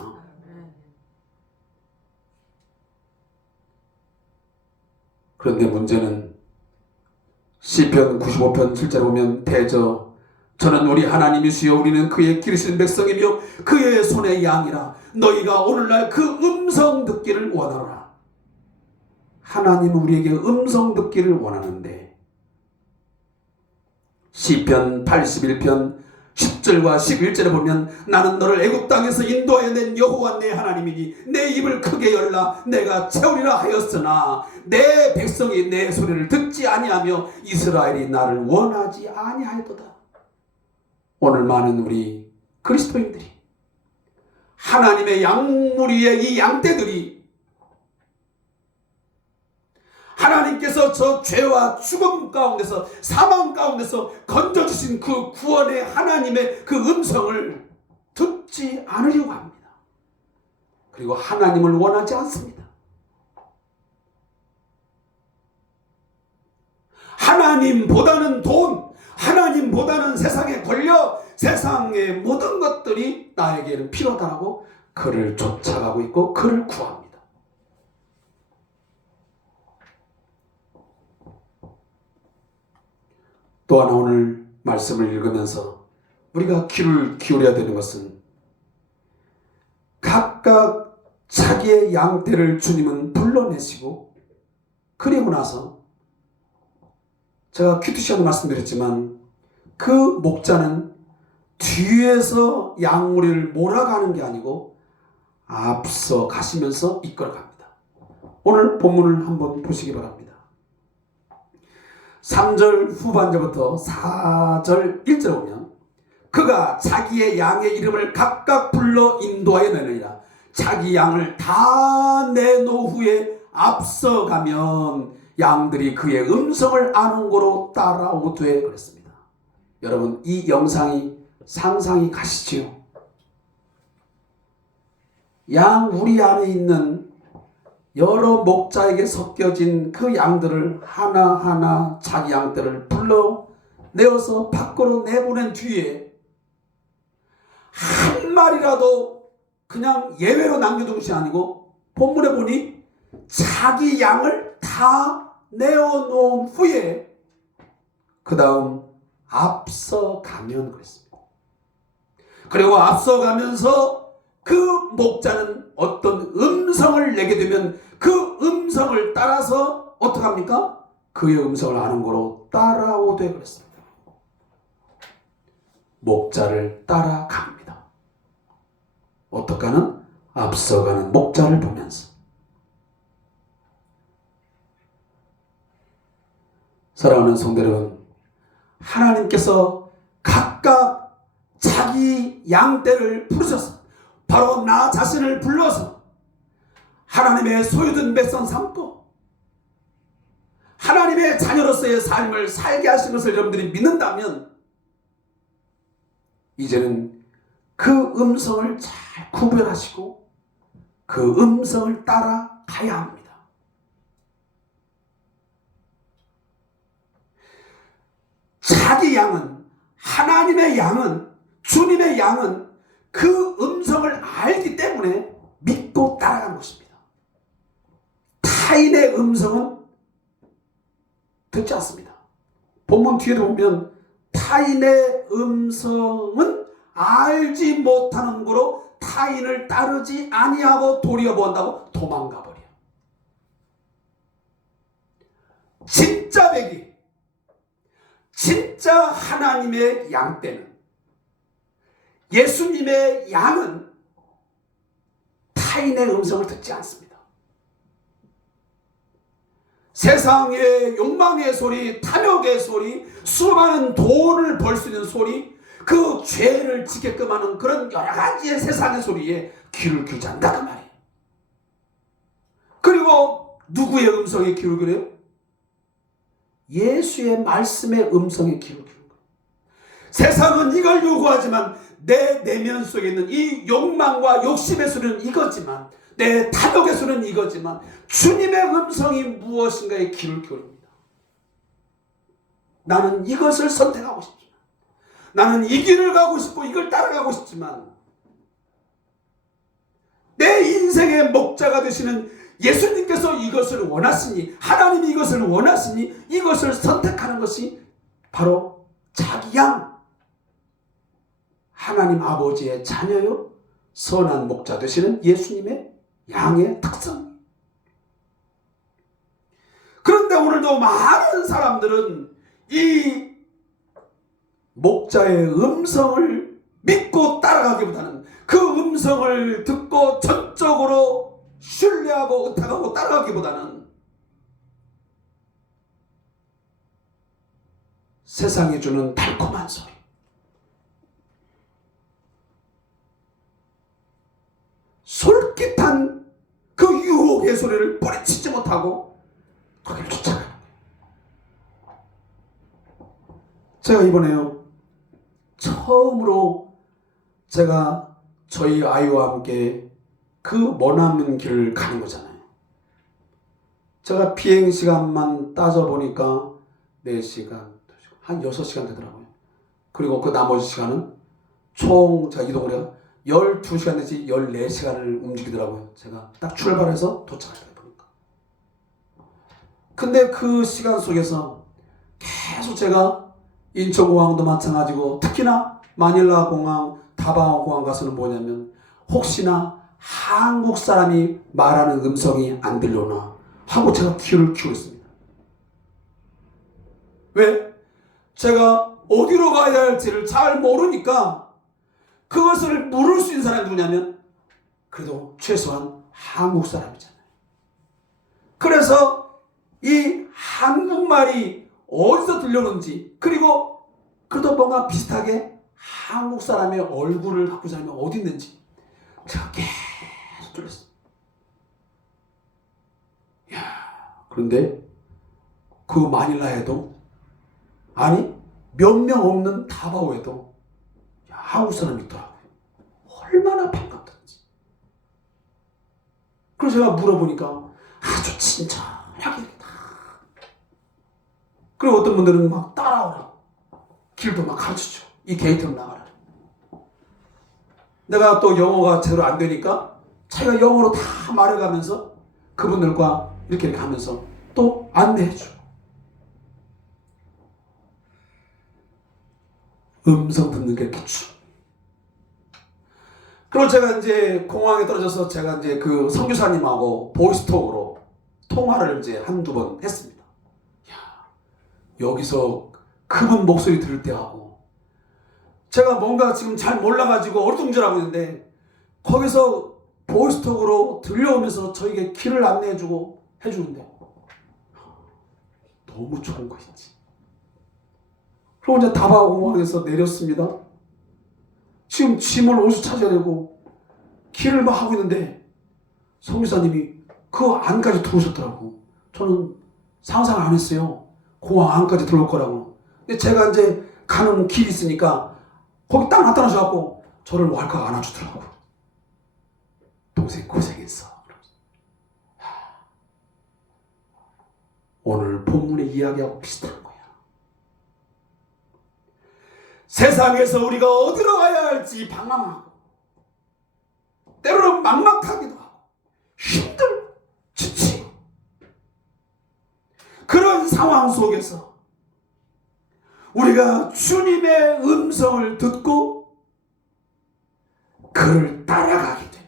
그런데 문제는 시편 95편 7절에 보면 대저 저는 우리 하나님이시여 우리는 그의 기르신 백성이며 그의 손의 양이라. 너희가 오늘날 그 음성 듣기를 원하노라. 하나님은 우리에게 음성 듣기를 원하는데 시편 81편 10절과 11절에 보면 나는 너를 애굽 땅에서 인도하여 낸 여호와 내 하나님이니 내 입을 크게 열라 내가 채우리라 하였으나 내 백성이 내 소리를 듣지 아니하며 이스라엘이 나를 원하지 아니하였도다. 오늘 많은 우리 그리스도인들이 하나님의 양무리의 이 양떼들이 하나님께서 저 죄와 죽음 가운데서 사망 가운데서 건져주신 그 구원의 하나님의 그 음성을 듣지 않으려고 합니다. 그리고 하나님을 원하지 않습니다. 하나님보다는 돈, 하나님보다는 세상에 권력, 세상의 모든 것들이 나에게는 필요하다고 그를 쫓아가고 있고 그를 구합니다. 또 하나 오늘 말씀을 읽으면서 우리가 귀를 기울여야 되는 것은 각각 자기의 양떼를 주님은 불러내시고 그리고 나서 제가 큐티시아도 말씀드렸지만 그 목자는 뒤에서 양무리를 몰아가는 게 아니고 앞서 가시면서 이끌어갑니다. 오늘 본문을 한번 보시기 바랍니다. 3절 후반절부터 4절 1절 보면 그가 자기의 양의 이름을 각각 불러 인도하여 내느니라. 자기 양을 다 내놓은 후에 앞서가면 양들이 그의 음성을 아는 고로 따라오되 그랬습니다. 여러분 이 영상이 상상이 가시지요? 양 우리 안에 있는 여러 목자에게 섞여진 그 양들을 하나하나 자기 양들을 불러내어서 밖으로 내보낸 뒤에 한 마리라도 그냥 예외로 남겨둔 것이 아니고 본문에 보니 자기 양을 다 내어놓은 후에 그 다음 앞서가면 그랬습니다. 그리고 앞서가면서 그 목자는 어떤 음성을 내게 되면 그 음성을 따라서 어떻게 합니까? 그의 음성을 아는 거로 따라오되 그랬습니다. 목자를 따라갑니다. 어떻게 하는? 앞서가는 목자를 보면서. 사랑하는 성도 여러분, 하나님께서 각각 자기 양떼를 부르셔서 바로 나 자신을 불러서 하나님의 소유된 백성 삼고 하나님의 자녀로서의 삶을 살게 하신 것을 여러분들이 믿는다면 이제는 그 음성을 잘 구별하시고 그 음성을 따라가야 합니다. 자기 양은, 하나님의 양은, 주님의 양은 그 음성을 알기 때문에 믿고 따라가는 것입니다. 타인의 음성은 듣지 않습니다. 본문 뒤에도 보면 타인의 음성은 알지 못하는 거로 타인을 따르지 아니하고 도리어 본다고 도망가 버려. 진짜 백이, 진짜 하나님의 양떼는, 예수님의 양은 타인의 음성을 듣지 않습니다. 세상의 욕망의 소리, 탐욕의 소리, 수많은 돈을 벌 수 있는 소리, 그 죄를 지게끔 하는 그런 여러 가지의 세상의 소리에 귀를 기울이지 않는다 그 말이에요. 그리고 누구의 음성에 귀를 기울여요? 예수의 말씀의 음성에 귀를 기울여요. 세상은 이걸 요구하지만 내 내면 속에 있는 이 욕망과 욕심의 소리는 이거지만, 내 탐욕의 소리는 이거지만 주님의 음성이 무엇인가에 귀를 기울입니다. 나는 이것을 선택하고 싶지만, 나는 이 길을 가고 싶고 이걸 따라가고 싶지만, 내 인생의 목자가 되시는 예수님께서 이것을 원하시니, 하나님이 이것을 원하시니 이것을 선택하는 것이 바로 자기 양, 하나님 아버지의 자녀요, 선한 목자 되시는 예수님의 양의 특성. 그런데 오늘도 많은 사람들은 이 목자의 음성을 믿고 따라가기보다는 그 음성을 듣고 전적으로 신뢰하고 의탁하고 따라가기보다는 세상이 주는 달콤한 소리, 솔깃한 그 유혹의 소리를 뿌리치지 못하고 거기를 쫓아가는 거예요. 제가 이번에요, 처음으로 제가 저희 아이와 함께 그 머나먼 길을 가는 거잖아요. 제가 비행시간만 따져보니까 4시간, 한 6시간 되더라고요. 그리고 그 나머지 시간은 총 제가 이동을 해요. 12시간 내지 14시간을 움직이더라고요. 제가 딱 출발해서 도착할 때 보니까. 근데 그 시간 속에서 계속 제가 인천공항도 마찬가지고 특히나 마닐라 공항, 다바오 공항 가서는 뭐냐면 혹시나 한국 사람이 말하는 음성이 안 들려오나 하고 제가 귀를 키우고 있습니다. 왜? 제가 어디로 가야 할지를 잘 모르니까 그것을 물을 수 있는 사람이 누구냐면 그래도 최소한 한국 사람이잖아요. 그래서 이 한국말이 어디서 들려오는지, 그리고 그래도 뭔가 비슷하게 한국 사람의 얼굴을 갖고 사람이 어디 있는지 제가 계속 들렸어요. 이야, 그런데 그 마닐라에도, 아니 몇 명 없는 다바오에도 한국 사람이 있더라고요. 얼마나 반갑던지. 그래서 제가 물어보니까 아주 친절하게 다. 그리고 어떤 분들은 막 따라오라고 길도 막 가르쳐줘. 이 게이트로 나가라. 내가 또 영어가 제대로 안 되니까 자기가 영어로 다 말해가면서 그분들과 이렇게 하면서 또 안내해줘. 음성 듣는 게 이렇게 쭉. 그리고 제가 이제 공항에 떨어져서 제가 이제 그 선교사님하고 보이스톡으로 통화를 이제 한두 번 했습니다. 야, 여기서 그분 목소리 들을 때 하고 제가 뭔가 지금 잘 몰라가지고 어리둥절하고 있는데 거기서 보이스톡으로 들려오면서 저에게 길을 안내해주고 해주는데 너무 좋은 거 있지. 그리고 이제 다바오 공항에서 내렸습니다. 지금 짐을 어디서 찾아야 되고 길을 막 하고 있는데 성교사님이 그 안까지 들어오셨더라고. 저는 상상 안 했어요. 공항 안까지 들어올 거라고. 근데 제가 이제 가는 길이 있으니까 거기 딱 나타나셔갖고 저를 왈칵 안아주더라고. 동생 고생했어. 오늘 본문의 이야기하고 비슷한 거야. 세상에서 우리가 어디로 가야 할지 방황하고 때로는 막막하기도 하고 힘들고 지치고 그런 상황 속에서 우리가 주님의 음성을 듣고 그를 따라가게 되면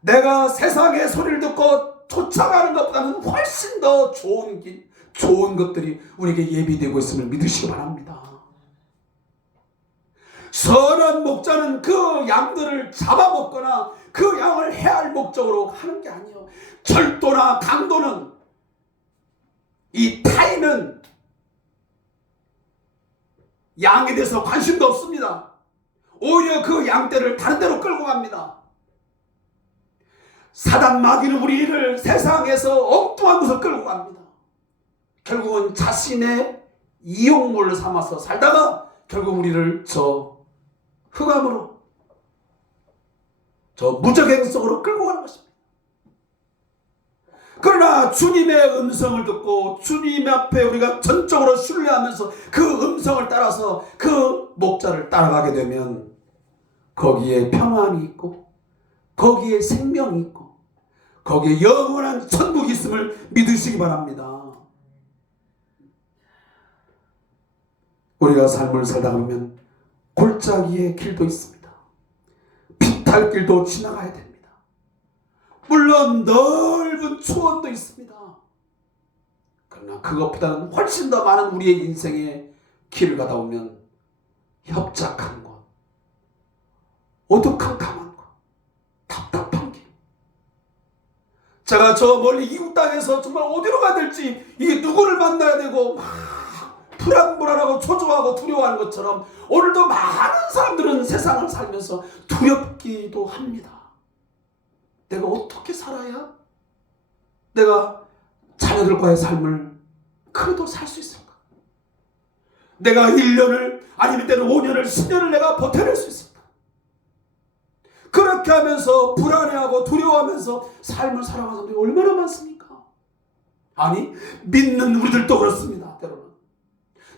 내가 세상의 소리를 듣고 쫓아가는 것보다는 훨씬 더 좋은 길, 좋은 것들이 우리에게 예비되고 있음을 믿으시기 바랍니다. 선한 목자는 그 양들을 잡아먹거나 그 양을 해할 목적으로 하는 게 아니에요. 절도나 강도는, 이 타인은 양에 대해서 관심도 없습니다. 오히려 그 양떼를 다른 데로 끌고 갑니다. 사단 마귀는 우리를 세상에서 엉뚱한 곳을 끌고 갑니다. 결국은 자신의 이용물을 삼아서 살다가 결국 우리를 저 흑암으로, 저 무적행 속으로 끌고 가는 것입니다. 그러나 주님의 음성을 듣고 주님 앞에 우리가 전적으로 신뢰하면서 그 음성을 따라서 그 목자를 따라가게 되면 거기에 평안이 있고 거기에 생명이 있고 거기에 영원한 천국이 있음을 믿으시기 바랍니다. 우리가 삶을 살다 보면 골짜기의 길도 있습니다. 비탈길도 지나가야 됩니다. 물론 넓은 초원도 있습니다. 그러나 그것보다는 훨씬 더 많은 우리의 인생의 길을 가다 보면 협착한 곳, 어두컴컴한 곳, 답답한 길. 제가 저 멀리 이국 땅에서 정말 어디로 가야 될지, 이게 누구를 만나야 되고 막 불안불안하고 초조하고 두려워하는 것처럼 오늘도 많은 사람들은 세상을 살면서 두렵기도 합니다. 내가 어떻게 살아야 내가 자녀들과의 삶을 그래도 살 수 있을까? 내가 1년을 아니면 때는 5년을 10년을 내가 버텨낼 수 있을까? 그렇게 하면서 불안해하고 두려워하면서 삶을 살아가는 사람들이 얼마나 많습니까? 아니, 믿는 우리들도 그렇습니다. 때로는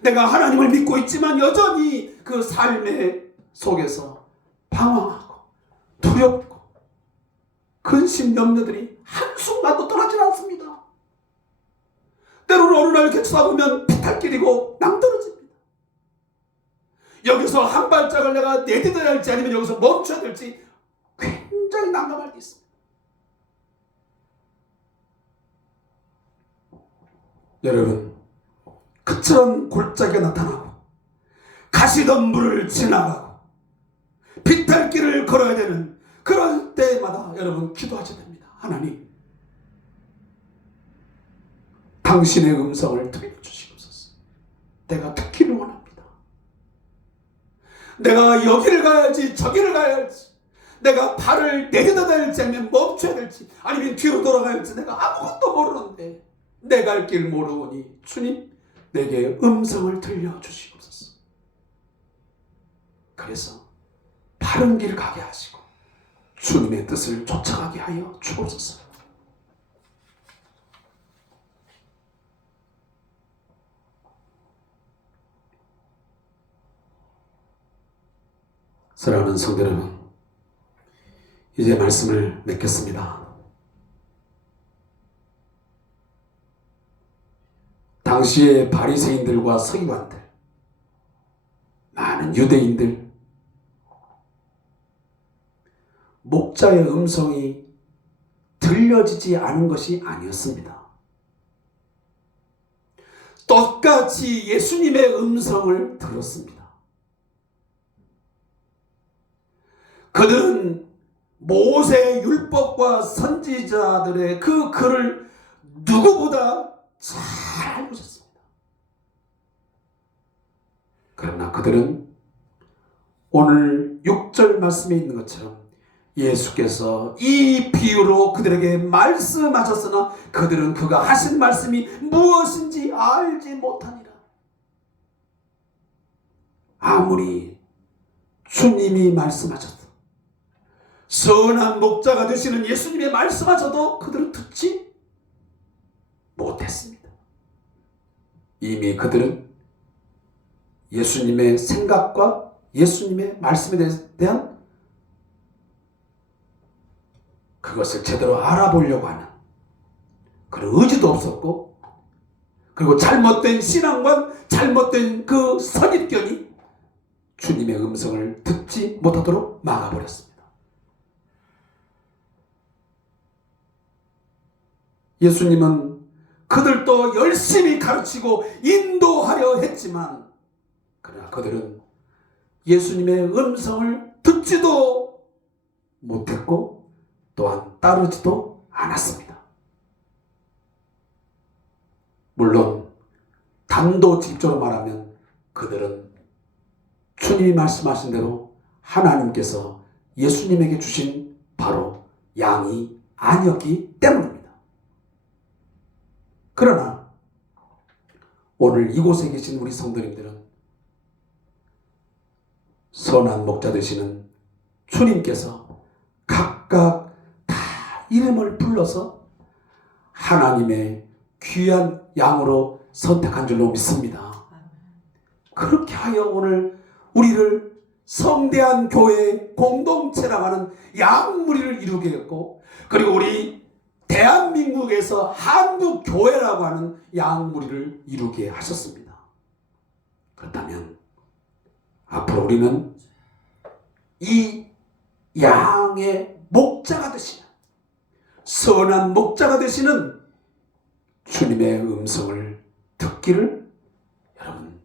내가 하나님을 믿고 있지만 여전히 그 삶의 속에서 방황하고 두렵고 근심 염려들이 한순간도 떠나질 않습니다. 때로는 어느 날 이렇게 쳐다보면 비탈길이고 낭떠러집니다. 여기서 한 발짝을 내가 내딛어야 할지 아니면 여기서 멈춰야 될지 굉장히 난감할 때 있습니다. 여러분, 그처럼 골짜기가 나타나고 가시덤불을 지나가고 비탈길을 걸어야 되는 그럴 때마다 여러분 기도하셔야 됩니다. 하나님, 당신의 음성을 들려주시옵소서. 내가 듣기를 원합니다. 내가 여기를 가야지 저기를 가야 할지, 내가 발을 내딛어야 될지 아니면 멈춰야 될지 아니면 뒤로 돌아가야 할지 내가 아무것도 모르는데 내 갈 길 모르오니 주님 내게 음성을 들려주시옵소서. 그래서 바른 길 가게 하시고 주님의 뜻을 쫓아가게 하여 주옵소서. 사랑하는 성도 여러분, 이제 말씀을 맺겠습니다. 당시의 바리새인들과 서기관들, 많은 유대인들, 목자의 음성이 들려지지 않은 것이 아니었습니다. 똑같이 예수님의 음성을 들었습니다. 그들은 모세의 율법과 선지자들의 그 글을 누구보다 잘 알고 있었습니다. 그러나 그들은 오늘 6절 말씀에 있는 것처럼 예수께서 이 비유로 그들에게 말씀하셨으나 그들은 그가 하신 말씀이 무엇인지 알지 못하니라. 아무리 주님이 말씀하셔도, 선한 목자가 되시는 예수님의 말씀하셔도 그들은 듣지 못했습니다. 이미 그들은 예수님의 생각과 예수님의 말씀에 대한 그것을 제대로 알아보려고 하는 그런 의지도 없었고, 그리고 잘못된 신앙관, 잘못된 그 선입견이 주님의 음성을 듣지 못하도록 막아버렸습니다. 예수님은 그들도 열심히 가르치고 인도하려 했지만, 그러나 그들은 예수님의 음성을 듣지도 못했고 또한 따르지도 않았습니다. 물론 단도직입적으로 말하면 그들은 주님이 말씀하신 대로 하나님께서 예수님에게 주신 바로 양이 아니었기 때문입니다. 그러나 오늘 이곳에 계신 우리 성도님들은 선한 목자 되시는 주님께서 각각 다 이름을 불러서 하나님의 귀한 양으로 선택한 줄로 믿습니다. 그렇게 하여 오늘 우리를 성대한 교회 공동체라고 하는 양무리를 이루게 했고, 그리고 우리 대한민국에서 한국교회라고 하는 양무리를 이루게 하셨습니다. 그렇다면 앞으로 우리는 이 양의 목자가 되시는, 선한 목자가 되시는 주님의 음성을 듣기를 여러분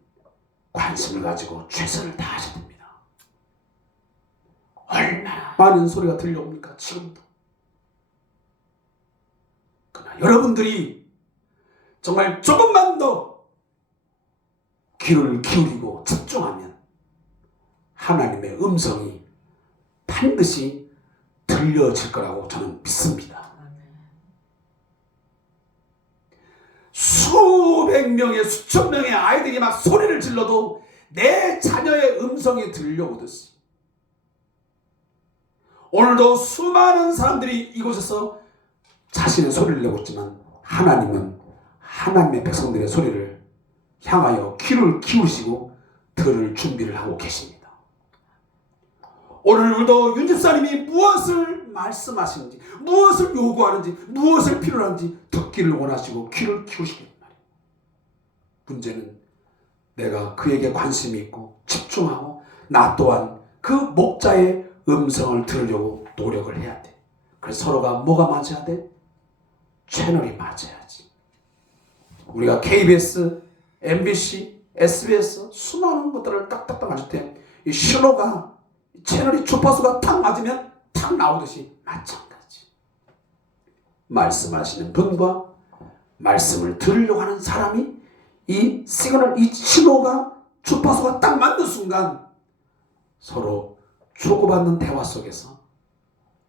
관심을 가지고 최선을 다하셔야 됩니다. 얼마나 많은 소리가 들려옵니까? 지금도. 그러나 여러분들이 정말 조금만 더 귀를 기울이고 집중하면 하나님의 음성이 반드시 들려질 거라고 저는 믿습니다. 수백 명의 수천 명의 아이들이 막 소리를 질러도 내 자녀의 음성이 들려오듯이 오늘도 수많은 사람들이 이곳에서 자신의 소리를 내고 있지만 하나님은 하나님의 백성들의 소리를 향하여 귀를 기울이시고 들을 준비를 하고 계십니다. 오늘도 윤 집사님이 무엇을 말씀하시는지, 무엇을 요구하는지, 무엇을 필요로 하는지 듣기를 원하시고 귀를 키우시겠단 말이에요. 문제는 내가 그에게 관심이 있고 집중하고 나 또한 그 목자의 음성을 들으려고 노력을 해야 돼. 그래서 서로가 뭐가 맞아야 돼? 채널이 맞아야지. 우리가 KBS, MBC, SBS 수많은 것들을 딱딱딱 맞을 때 이 신호가 채널이 주파수가 탁 맞으면 탁 나오듯이 마찬가지. 말씀하시는 분과 말씀을 들으려고 하는 사람이 이 시그널, 이 신호가 주파수가 딱 맞는 순간 서로 주고받는 대화 속에서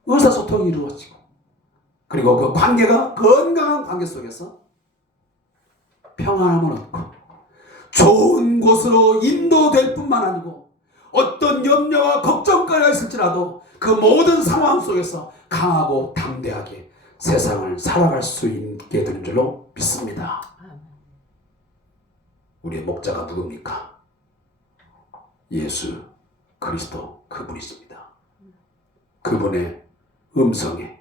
의사소통이 이루어지고 그리고 그 관계가 건강한 관계 속에서 평안함을 얻고 좋은 곳으로 인도될 뿐만 아니고 어떤 염려와 걱정거리가 있을지라도 그 모든 상황 속에서 강하고 담대하게 세상을 살아갈 수 있게 되는 줄로 믿습니다. 우리의 목자가 누굽니까? 예수 그리스도 그분이십니다. 그분의 음성에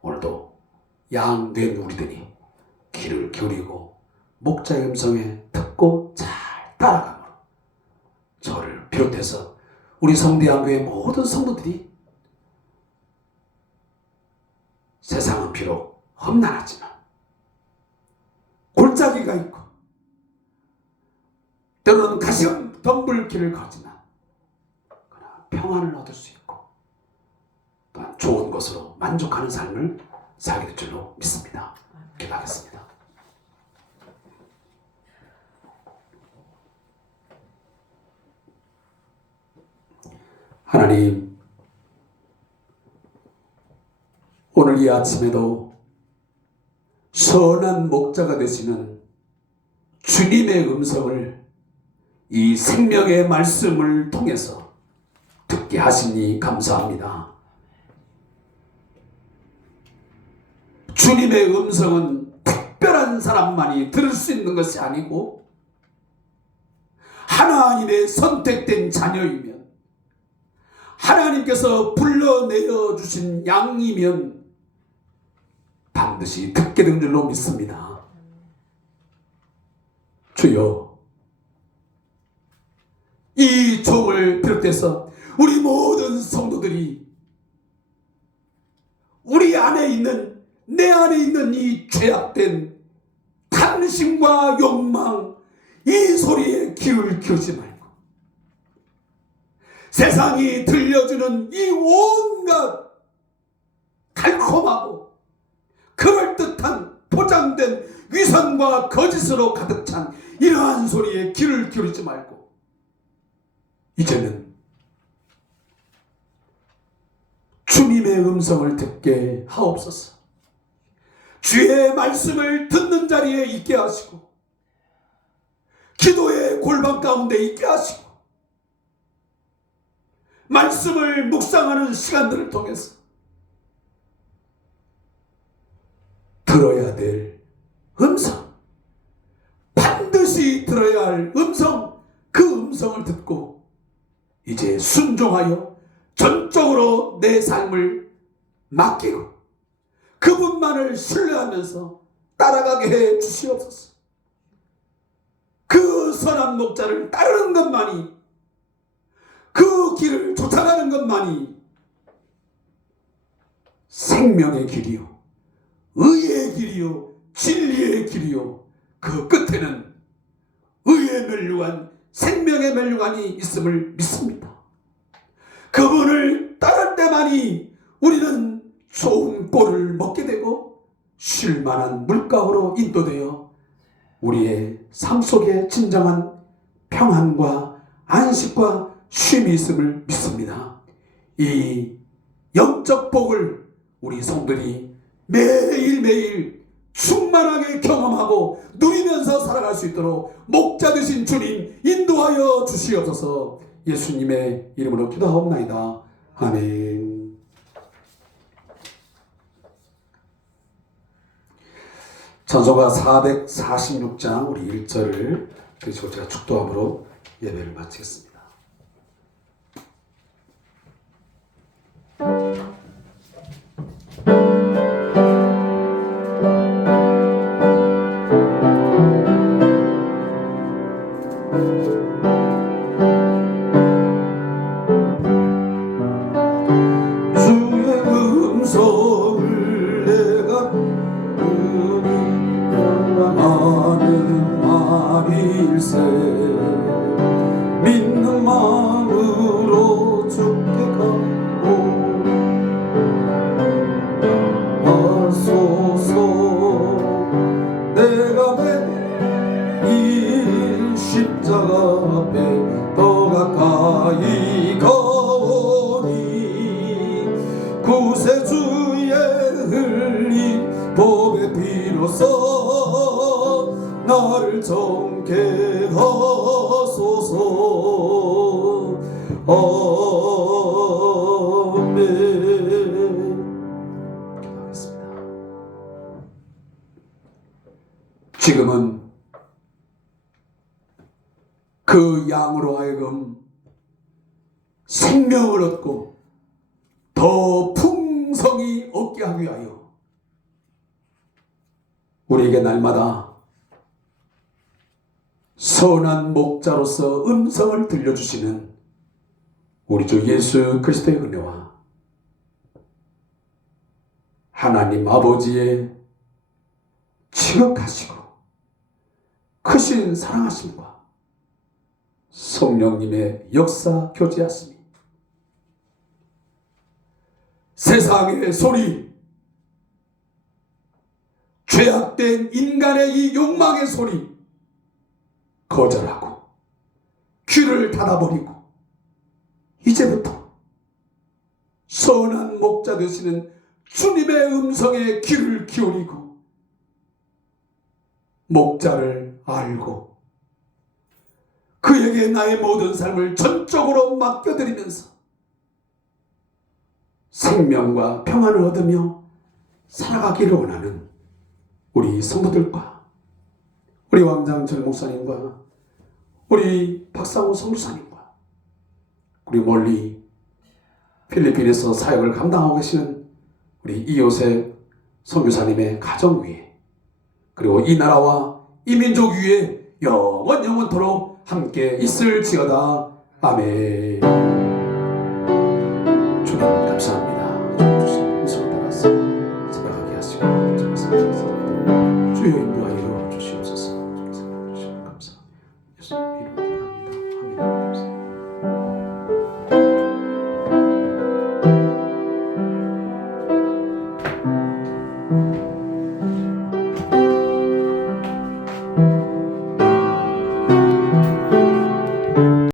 오늘도 양된 우리들이 귀를 기울이고 목자의 음성에 듣고 잘 따라감으로 저를 비롯해서 우리 성대한교회 모든 성도들이 세상은 비록 험난하지만 골짜기가 있고 때로는 가시덤 덤불 길을 걷지만 그러나 평안을 얻을 수 있고 또한 좋은 것으로 만족하는 삶을 살게 될 줄로 믿습니다. 기도하겠습니다. 하나님, 오늘 이 아침에도 선한 목자가 되시는 주님의 음성을 이 생명의 말씀을 통해서 듣게 하시니 감사합니다. 주님의 음성은 특별한 사람만이 들을 수 있는 것이 아니고 하나님의 선택된 자녀이면 하나님께서 불러내어 주신 양이면 반드시 듣게 된 줄로 믿습니다. 주여, 이 종을 비롯해서 우리 모든 성도들이 우리 안에 있는, 내 안에 있는 이 죄악된 탐심과 욕망, 이 소리에 귀를 기울이지 말고 세상이 들려주는 이 온갖 달콤하고 그럴듯한 포장된 위선과 거짓으로 가득 찬 이러한 소리에 귀를 기울이지 말고 이제는 주님의 음성을 듣게 하옵소서. 주의 말씀을 듣는 자리에 있게 하시고 기도의 골방 가운데 있게 하시고 말씀을 묵상하는 시간들을 통해서 들어야 될 음성, 반드시 들어야 할 음성, 그 음성을 듣고 이제 순종하여 전적으로 내 삶을 맡기고 그분만을 신뢰하면서 따라가게 해 주시옵소서. 그 선한 목자를 따르는 것만이, 그 길을 쫓아가는 것만이 생명의 길이요, 의의 길이요, 진리의 길이요, 그 끝에는 의의 멸류관, 생명의 멸류관이 있음을 믿습니다. 그분을 따를 때만이 우리는 좋은 꼴을 먹게 되고 쉴만한 물가로 인도되어 우리의 삶 속에 진정한 평안과 안식과 쉼이 있음을 믿습니다. 이 영적 복을 우리 성들이 매일매일 충만하게 경험하고 누리면서 살아갈 수 있도록 목자 되신 주님 인도하여 주시옵소서. 예수님의 이름으로 기도하옵나이다. 아멘. 찬송가 446장 우리 1절을 드시고 제가 축도함으로 예배를 마치겠습니다. 주의 음성을 내가 하는 말일세 믿는 마음으로 주께 가고 하소서. 내가 매일 십자가 앞에 더 가까이 가오니 구세주의 흘린 보배 비로소 나를 정케 하소서. 아멘. 기도하겠습니다. 지금은 그 양으로 하여금 생명을 얻고 더 풍성히 얻게 하기 위하여 우리에게 날마다 선한 목자로서 음성을 들려주시는 우리 주 예수 그리스도의 은혜와 하나님 아버지의 지극하시고 크신 사랑하심과 성령님의 역사 교제하심이 세상의 소리, 죄악된 인간의 이 욕망의 소리 거절하고 귀를 닫아버리고 이제부터 선한 목자 되시는 주님의 음성에 귀를 기울이고 목자를 알고 그에게 나의 모든 삶을 전적으로 맡겨드리면서 생명과 평안을 얻으며 살아가기를 원하는 우리 성도들과 우리 왕장철 목사님과 우리 박상호 성주사님과 우리 멀리 필리핀에서 사역을 감당하고 계시는 우리 이요셉 선교사님의 가정 위에 그리고 이 나라와 이 민족 위에 영원토록 함께 있을지어다. 아멘.